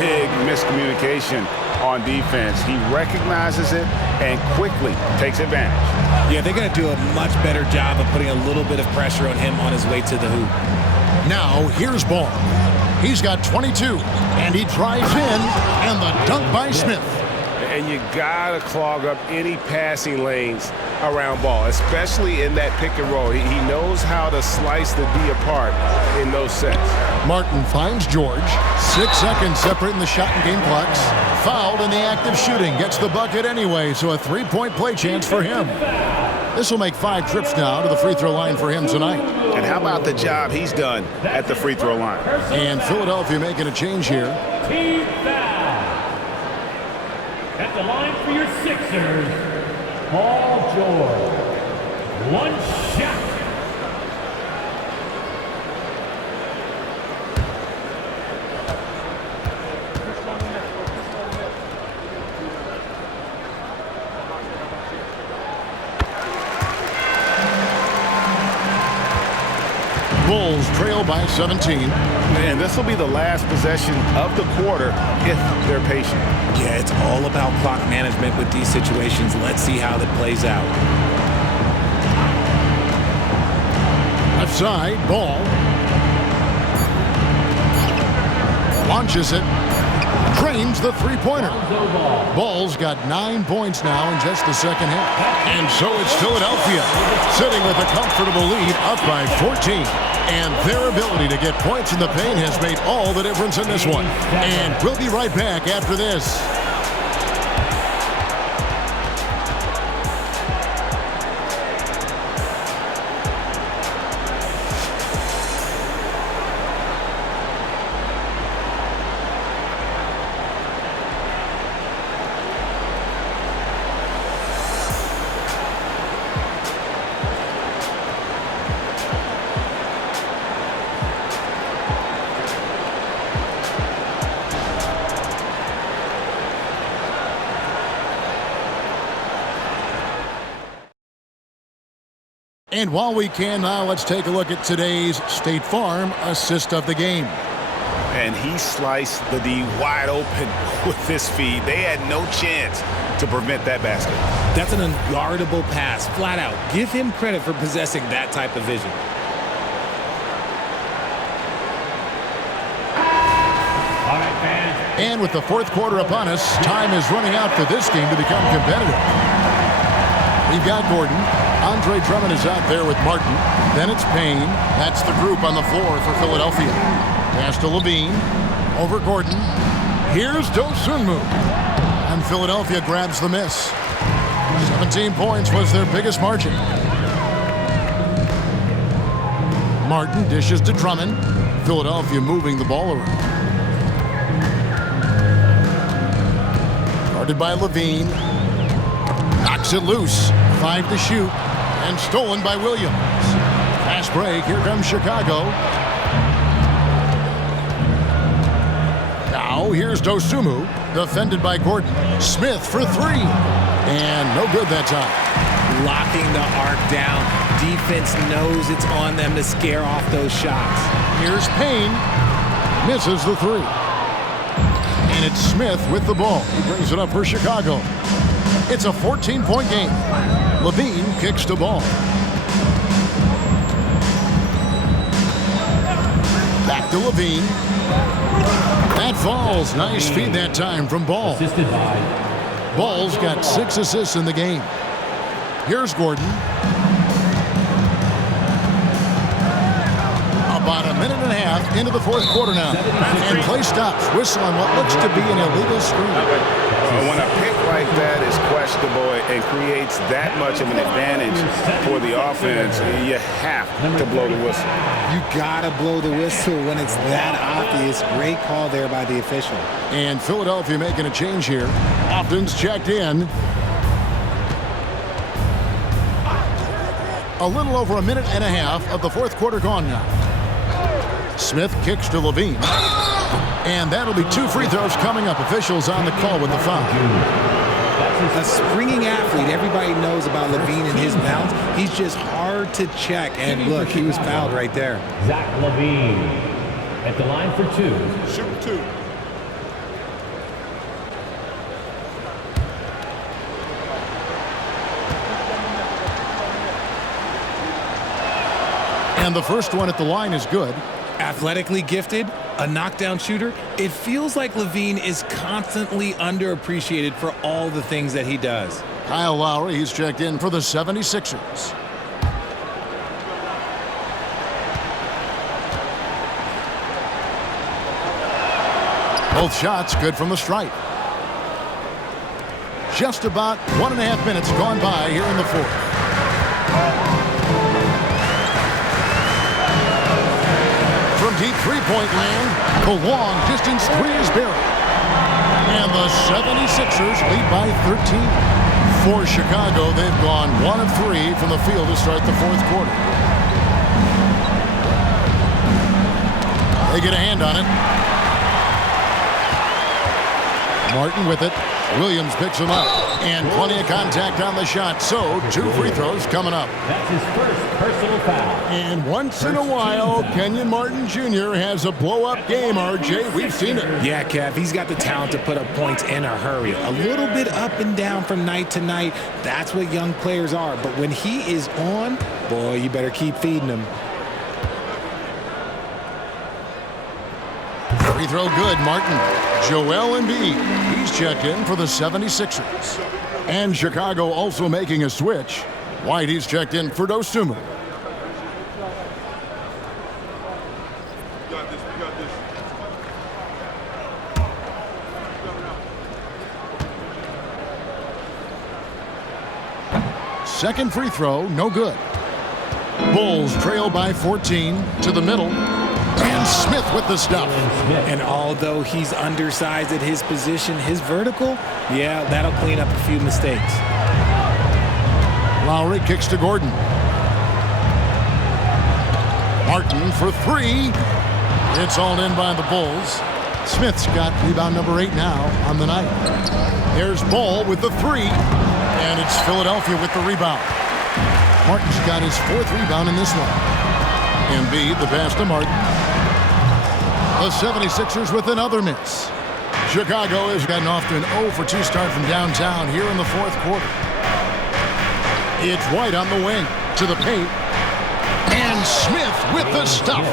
Big miscommunication on defense. He recognizes it and quickly takes advantage. Yeah, they're going to do a much better job of putting a little bit of pressure on him on his way to the hoop. Now here's Ball. He's got 22, and he drives in, and the dunk by Smith. And you gotta clog up any passing lanes around Ball, especially in that pick and roll. He knows how to slice the D apart in those sets. Martin finds George. 6 seconds separating the shot and game clocks. Fouled in the act of shooting. Gets the bucket anyway, so a three-point play chance for him. This will make 5 trips now to the free throw line for him tonight. And how about the job he's done at the free throw line? And Philadelphia making a change here. Team foul. At the line for your Sixers, Paul George. One shot. Bulls trail by 17. And this will be the last possession of the quarter if they're patient. Yeah, it's all about clock management with these situations. Let's see how that plays out. Left side, Ball. Launches it. Drains the three-pointer. Ball's got 9 points now in just the second half. And so it's Philadelphia sitting with a comfortable lead up by 14. And their ability to get points in the paint has made all the difference in this one. And we'll be right back after this. And while we can now, let's take a look at today's State Farm assist of the game. And he sliced the D wide open with this feed. They had no chance to prevent that basket. That's an unguardable pass, flat out. Give him credit for possessing that type of vision. And with the fourth quarter upon us, time is running out for this game to become competitive. We've got Gordon. Andre Drummond is out there with Martin. Then it's Payne. That's the group on the floor for Philadelphia. Pass to Levine. Over Gordon. Here's Dosunmu. And Philadelphia grabs the miss. 17 points was their biggest margin. Martin dishes to Drummond. Philadelphia moving the ball around. Guarded by Levine. Knocks it loose. 5 to shoot. And stolen by Williams. Fast break. Here comes Chicago. Now here's Dosunmu. Defended by Gordon. Smith for 3. And no good that time. Locking the arc down. Defense knows it's on them to scare off those shots. Here's Payne. Misses the three. And it's Smith with the ball. He brings it up for Chicago. It's a 14-point game. Levine kicks the ball. Back to Levine. That falls. Nice feed that time from Ball. Assisted by Ball's got 6 assists in the game. Here's Gordon. About a minute and a half into the fourth quarter now. And play stops. Whistle on what looks to be an illegal screen. When a pick like that is questionable and creates that much of an advantage for the offense, you have to blow the whistle. You gotta blow the whistle when it's that obvious. Great call there by the official. And Philadelphia making a change here. Often's checked in. A little over a minute and a half of the fourth quarter gone now. Smith kicks to Levine. And that'll be 2 free throws coming up. Officials on the call with the foul. A springing athlete. Everybody knows about Levine and his bounce. He's just hard to check. And look, he was fouled right there. Zach Levine at the line for 2. Shoot 2. And the first one at the line is good. Athletically gifted, a knockdown shooter. It feels like Levine is constantly underappreciated for all the things that he does. Kyle Lowry, he's checked in for the 76ers. Both shots good from the stripe. Just about 1.5 minutes gone by here in the fourth. From deep three-point land, the long distance three is buried. And the 76ers lead by 13. For Chicago, they've gone 1 of 3 from the field to start the fourth quarter. They get a hand on it. Martin with it. Williams picks him up. And plenty of contact on the shot. So 2 free throws coming up. That's his first personal foul. And once in a while, Kenyon Martin Jr. has a blow-up game, RJ. We've seen it. Yeah, Kev, he's got the talent to put up points in a hurry. A little bit up and down from night to night. That's what young players are. But when he is on, boy, you better keep feeding him. Free throw good, Martin. Joel Embiid, he's checked in for the 76ers. And Chicago also making a switch. White, he's checked in for Dosunmu. Second free throw, no good. Bulls trail by 14 to the middle. And Smith with the stuff. And although he's undersized at his position, his vertical, yeah, that'll clean up a few mistakes. Lowry kicks to Gordon. Martin for 3. It's all in by the Bulls. Smith's got rebound number 8 now on the night. There's Ball with the 3. And it's Philadelphia with the rebound. Martin's got his 4th rebound in this one. Embiid, the pass to Martin. The 76ers with another miss. Chicago has gotten off to an 0 for 2 start from downtown here in the fourth quarter. It's White on the wing to the paint. And Smith with the stuff.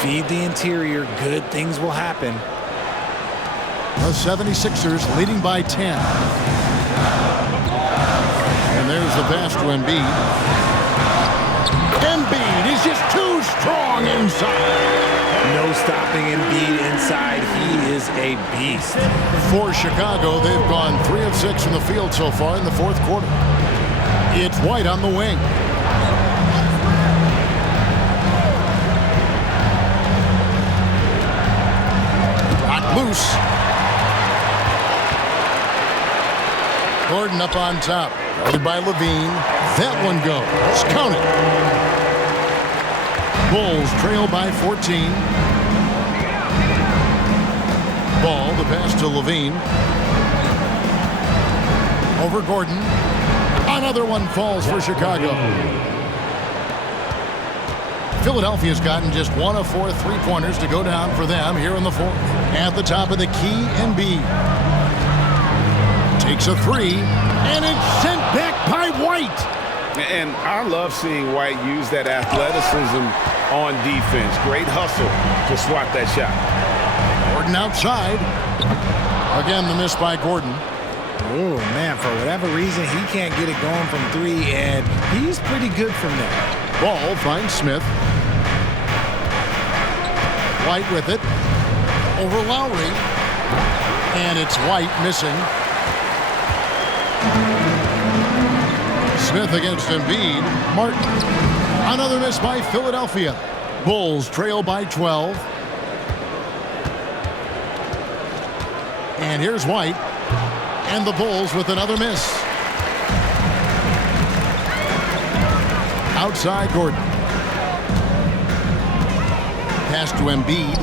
Feed the interior. Good things will happen. The 76ers leading by 10. And there's the pass to Embiid. Embiid is just too strong inside. No stopping Embiid inside. He is a beast. For Chicago, they've gone 3 of 6 from the field so far in the fourth quarter. It's White on the wing. Not loose. Gordon up on top. Guarded by Levine. That one goes. Count it. Bulls trail by 14. Ball, the pass to Levine. Over Gordon. Another one falls for Chicago. Philadelphia's gotten just 1 of 4 3-pointers to go down for them here in the fourth. At the top of the key, Embiid takes a 3, and it's sent back by White. And I love seeing White use that athleticism on defense. Great hustle to swat that shot. Gordon outside. Again, the miss by Gordon. Oh, man, for whatever reason, he can't get it going from 3, and he's pretty good from there. Ball finds Smith. White with it. Over Lowry. And it's White missing. Smith against Embiid. Martin. Another miss by Philadelphia. Bulls trail by 12. And here's White. And the Bulls with another miss. Outside Gordon. Pass to Embiid.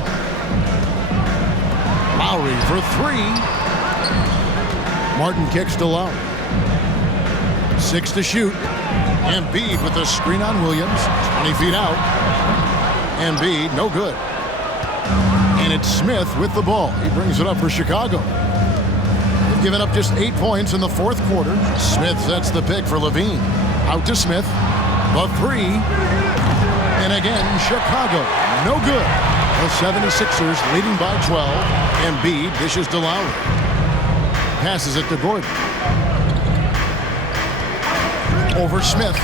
Lowry for 3. Martin kicks to Lowry. 6 to shoot. Embiid with the screen on Williams. 20 feet out. Embiid, no good. And it's Smith with the ball. He brings it up for Chicago. They've given up just 8 points in the fourth quarter. Smith sets the pick for Levine. Out to Smith. The 3. And again, Chicago. No good. The 76ers leading by 12. Embiid dishes to Lowry. Passes it to Gordon. Over Smith.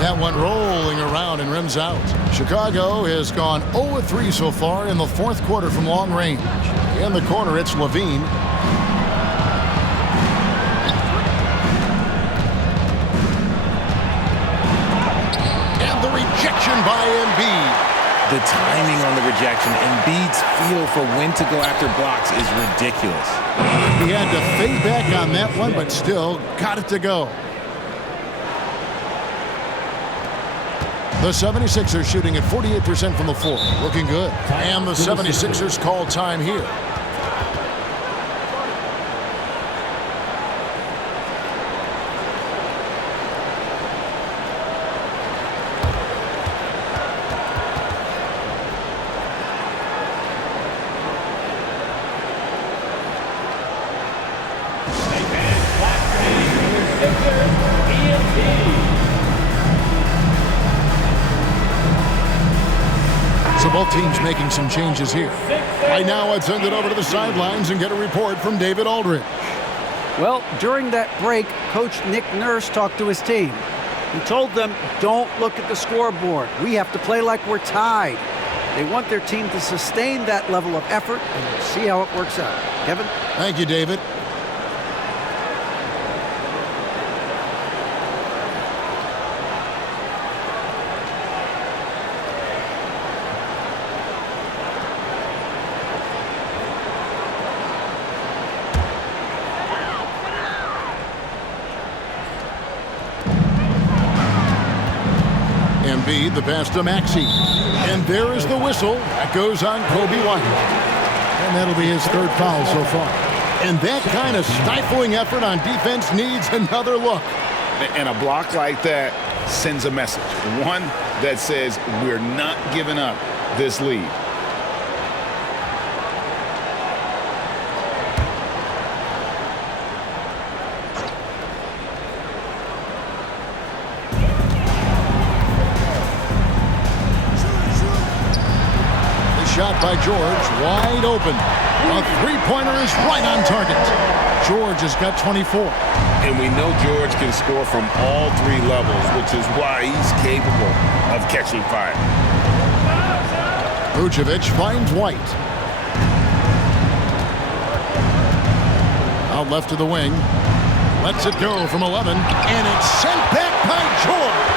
That one rolling around and rims out. Chicago has gone 0-3 so far in the fourth quarter from long range. In the corner, it's Levine. And the rejection by Embiid. The timing on the rejection, Embiid's feel for when to go after blocks is ridiculous. He had to fade back on that one, but still got it to go. The 76ers shooting at 48% from the floor. Looking good. And the 76ers call time here. So both teams making some changes here. Right now, I'd send it over to the sidelines and get a report from David Aldridge. Well, during that break, Coach Nick Nurse talked to his team. He told them, don't look at the scoreboard. We have to play like we're tied. They want their team to sustain that level of effort, and we'll see how it works out. Kevin? Thank you, David. Embiid, the pass to Maxey. And there is the whistle. That goes on Kobe White. And that'll be his third foul so far. And that kind of stifling effort on defense needs another look. And a block like that sends a message. One that says we're not giving up this lead. Shot by George, wide open. A three-pointer is right on target. George has got 24. And we know George can score from all 3 levels, which is why he's capable of catching fire. Vucevic finds White. Out left to the wing. Lets it go from 11. And it's sent back by George.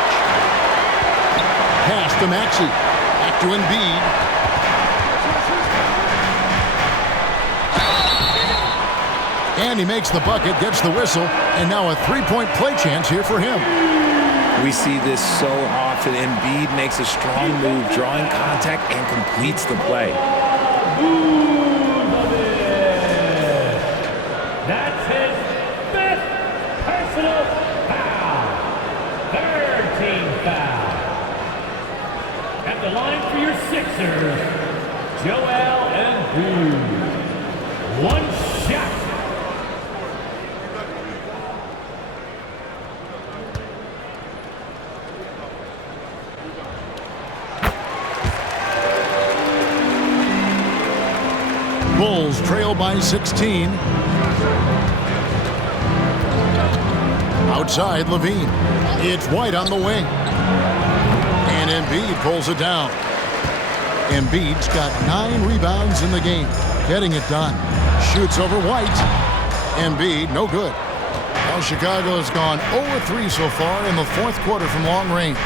Pass to Maxey. Back to Embiid. And he makes the bucket, gets the whistle, and now a three-point play chance here for him. We see this so often. Embiid makes a strong move, drawing contact, and completes the play. That's his 5th personal foul. 3rd team foul. At the line for your Sixers, Joel Embiid. One shot. Bulls trail by 16. Outside, Levine. It's White on the wing. And Embiid pulls it down. Embiid's got 9 rebounds in the game. Getting it done. Shoots over White. Embiid, no good. Well, Chicago has gone 0-3 so far in the fourth quarter from long range.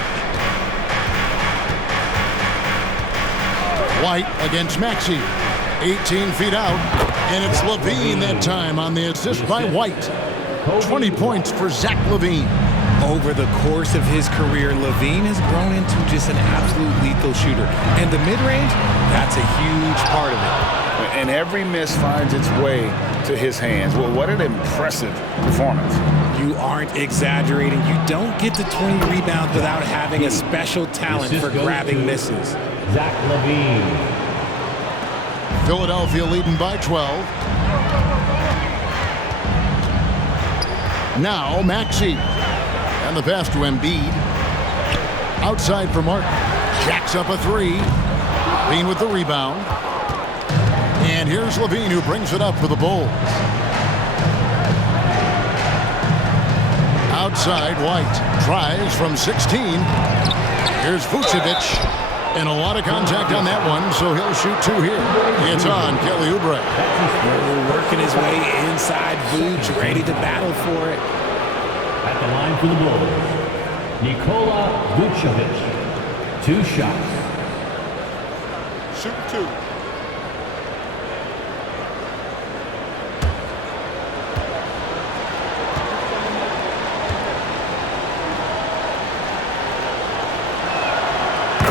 White against Maxey. 18 feet out. And it's Levine that time on the assist by White. 20 points for Zach Levine. Over the course of his career, Levine has grown into just an absolute lethal shooter. And the mid-range, that's a huge part of it. And every miss finds its way to his hands. Well, what an impressive performance. You aren't exaggerating. You don't get to 20 rebounds without having a special talent for grabbing misses. Zach Levine. Philadelphia leading by 12. Now Maxey. And the pass to Embiid. Outside for Martin. Jacks up a 3. Levine with the rebound. And here's Levine who brings it up for the Bulls. Outside, White tries from 16. Here's Vucevic. And a lot of contact on that one, so he'll shoot 2 here. It's on Kelly Oubre. Working his way inside Vooch, ready to battle for it. At the line for the Bulls, Nikola Vucevic. 2 shots. Shoot 2.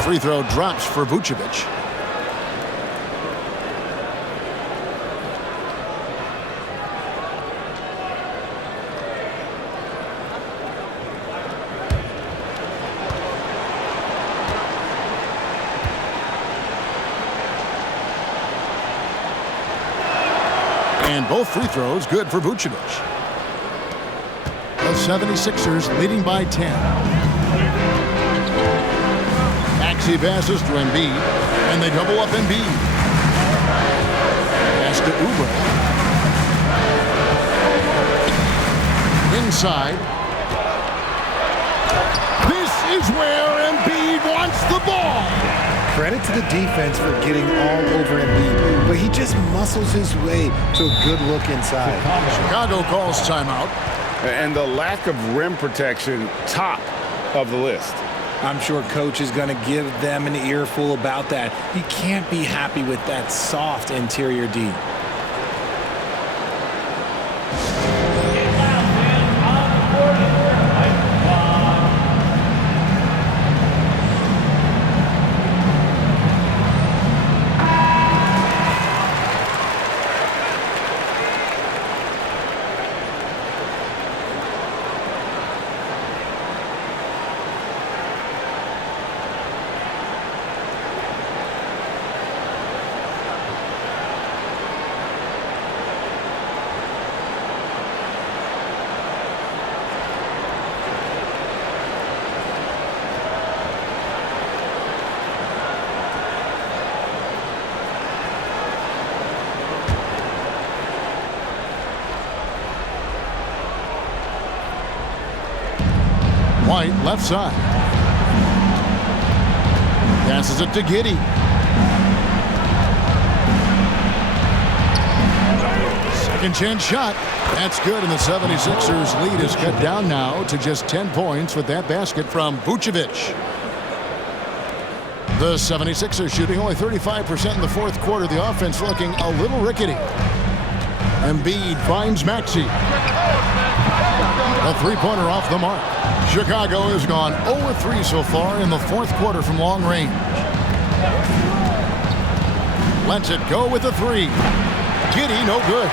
Free throw drops for Vucevic. And both free throws good for Vucevic. The 76ers leading by 10. Maxey passes to Embiid, and they double up Embiid. Pass to Oubre. Inside. This is where Embiid wants the ball. Credit to the defense for getting all over Embiid, but he just muscles his way to a good look inside. Chicago calls timeout. And the lack of rim protection, top of the list. I'm sure coach is going to give them an earful about that. He can't be happy with that soft interior D. White, left side. Passes it to Giddey. Second chance shot. That's good, and the 76ers lead is cut down now to just 10 points with that basket from Vucevic. The 76ers shooting only 35% in the fourth quarter. The offense looking a little rickety. Embiid finds Maxey. A three-pointer off the mark. Chicago has gone 0-3 so far in the fourth quarter from long range. Lets it go with a 3. Giddey, no good.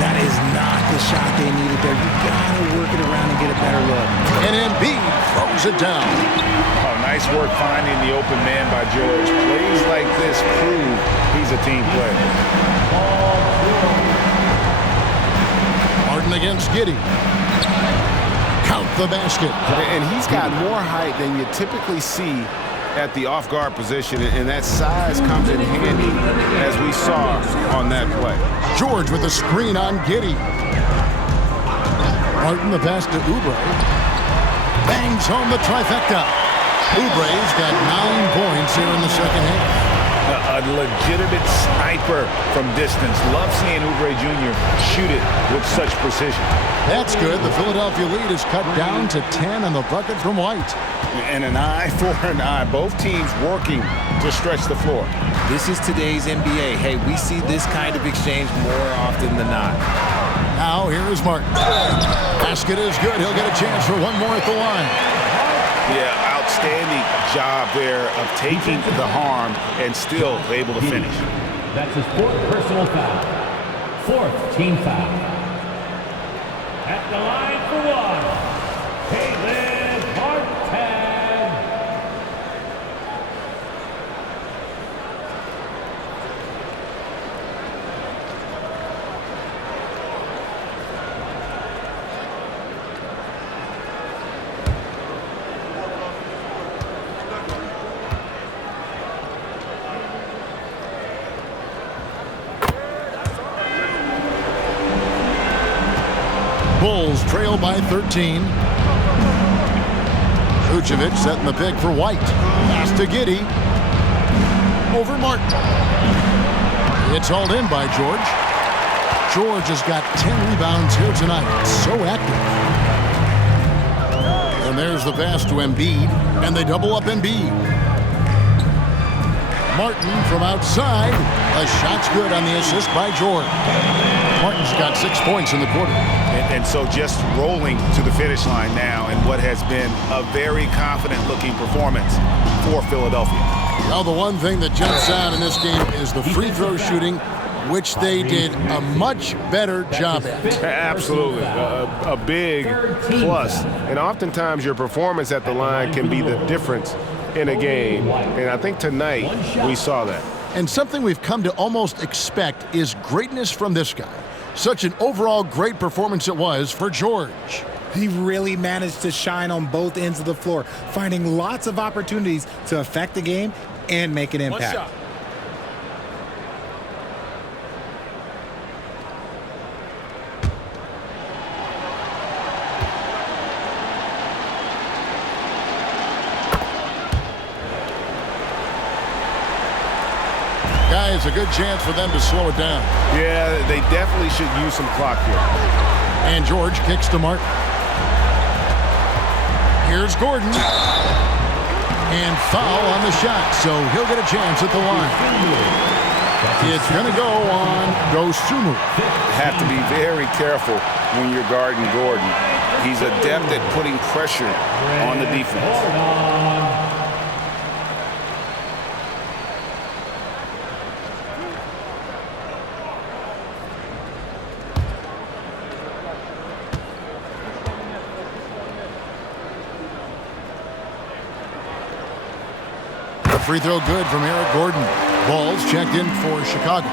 That is not the the shot they needed there. You gotta work it around and get a better look. And Embiid throws it down. Oh, nice work finding the open man by George. Plays like this prove he's a team player. Martin against Giddey. Count the basket. And he's got more height than you typically see at the off-guard position, and that size comes in handy, as we saw on that play. George with a screen on Giddey. Martin the pass to Oubre. Bangs home the trifecta. Oubre's got 9 points here in the second half. A legitimate sniper from distance. Love seeing Oubre Jr. shoot it with such precision. That's good. The Philadelphia lead is cut down to 10 on the bucket from White. And an eye for an eye. Both teams working to stretch the floor. This is today's NBA. Hey, we see this kind of exchange more often than not. Now here is Martin. Basket is good. He'll get a chance for one more at the line. Yeah, outstanding job there of taking the harm and still able to finish. That's his 4th personal foul. 4th team foul. At the line for one, Caleb Martin. Bulls trail by 13. Vucevic setting the pick for White. Pass to Giddey. Over Martin. It's hauled in by George. George has got 10 rebounds here tonight. So active. And there's the pass to Embiid. And they double up Embiid. Martin from outside. A shot's good on the assist by George. Martin's got 6 points in the quarter. And so just rolling to the finish line now in what has been a very confident-looking performance for Philadelphia. Now, the one thing that jumps out in this game is the free throw shooting, which they did a much better job at. Absolutely. A big plus. And oftentimes your performance at the line can be the difference in a game. And I think tonight we saw that. And something we've come to almost expect is greatness from this guy. Such an overall great performance it was for George. He really managed to shine on both ends of the floor, finding lots of opportunities to affect the game and make an impact. One shot. Guys, a good chance for them to slow it down. Yeah, they definitely should use some clock here. And George kicks to Martin. Here's Gordon. And foul on the shot, so he'll get a chance at the line. It's going to go on Dosunmu. Have to be very careful when you're guarding Gordon. He's adept at putting pressure on the defense. Free throw good from Eric Gordon. Ball's checked in for Chicago.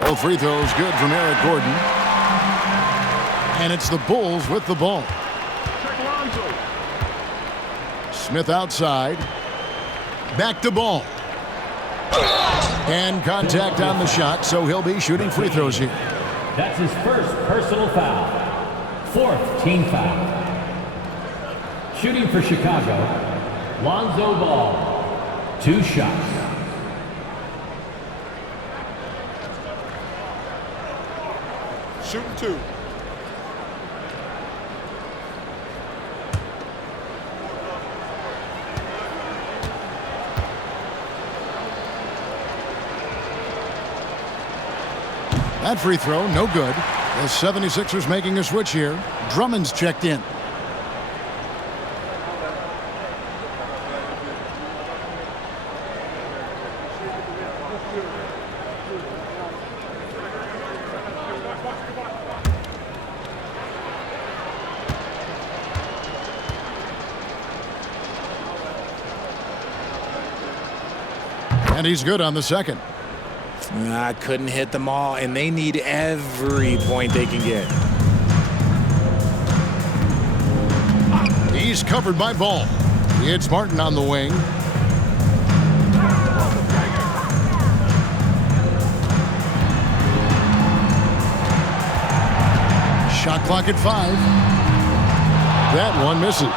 Both free throws good from Eric Gordon. And it's the Bulls with the ball. Smith outside. Back to ball. And contact on the shot, so he'll be shooting free throws here. That's his 1st personal foul. 4th team foul. Shooting for Chicago, Lonzo Ball. 2 shots. Shooting 2. That free throw, no good. The 76ers making a switch here. Drummond's checked in. And he's good on the second. I couldn't hit them all, and they need every point they can get. He's covered by Ball. It's Martin on the wing. Shot clock at 5. That one misses.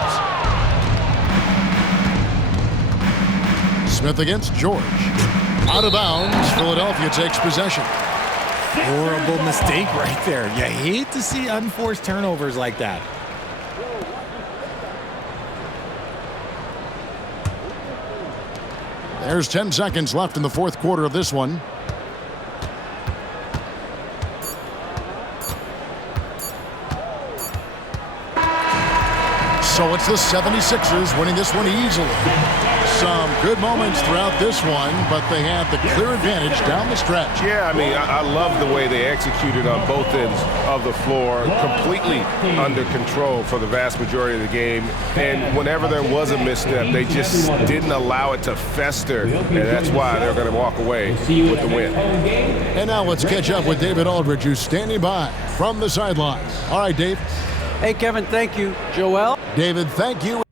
Smith against George. Out of bounds. Philadelphia takes possession. Horrible mistake right there. You hate to see unforced turnovers like that. There's 10 seconds left in the fourth quarter of this one. So it's the 76ers winning this one easily. Some good moments throughout this one, but they had the clear advantage down the stretch. Yeah, I mean, I love the way they executed on both ends of the floor, completely under control for the vast majority of the game. And whenever there was a misstep, they just didn't allow it to fester, and that's why they're going to walk away with the win. And now let's catch up with David Aldridge, who's standing by from the sidelines. All right, Dave. Hey, Kevin, thank you. Joel? David, thank you.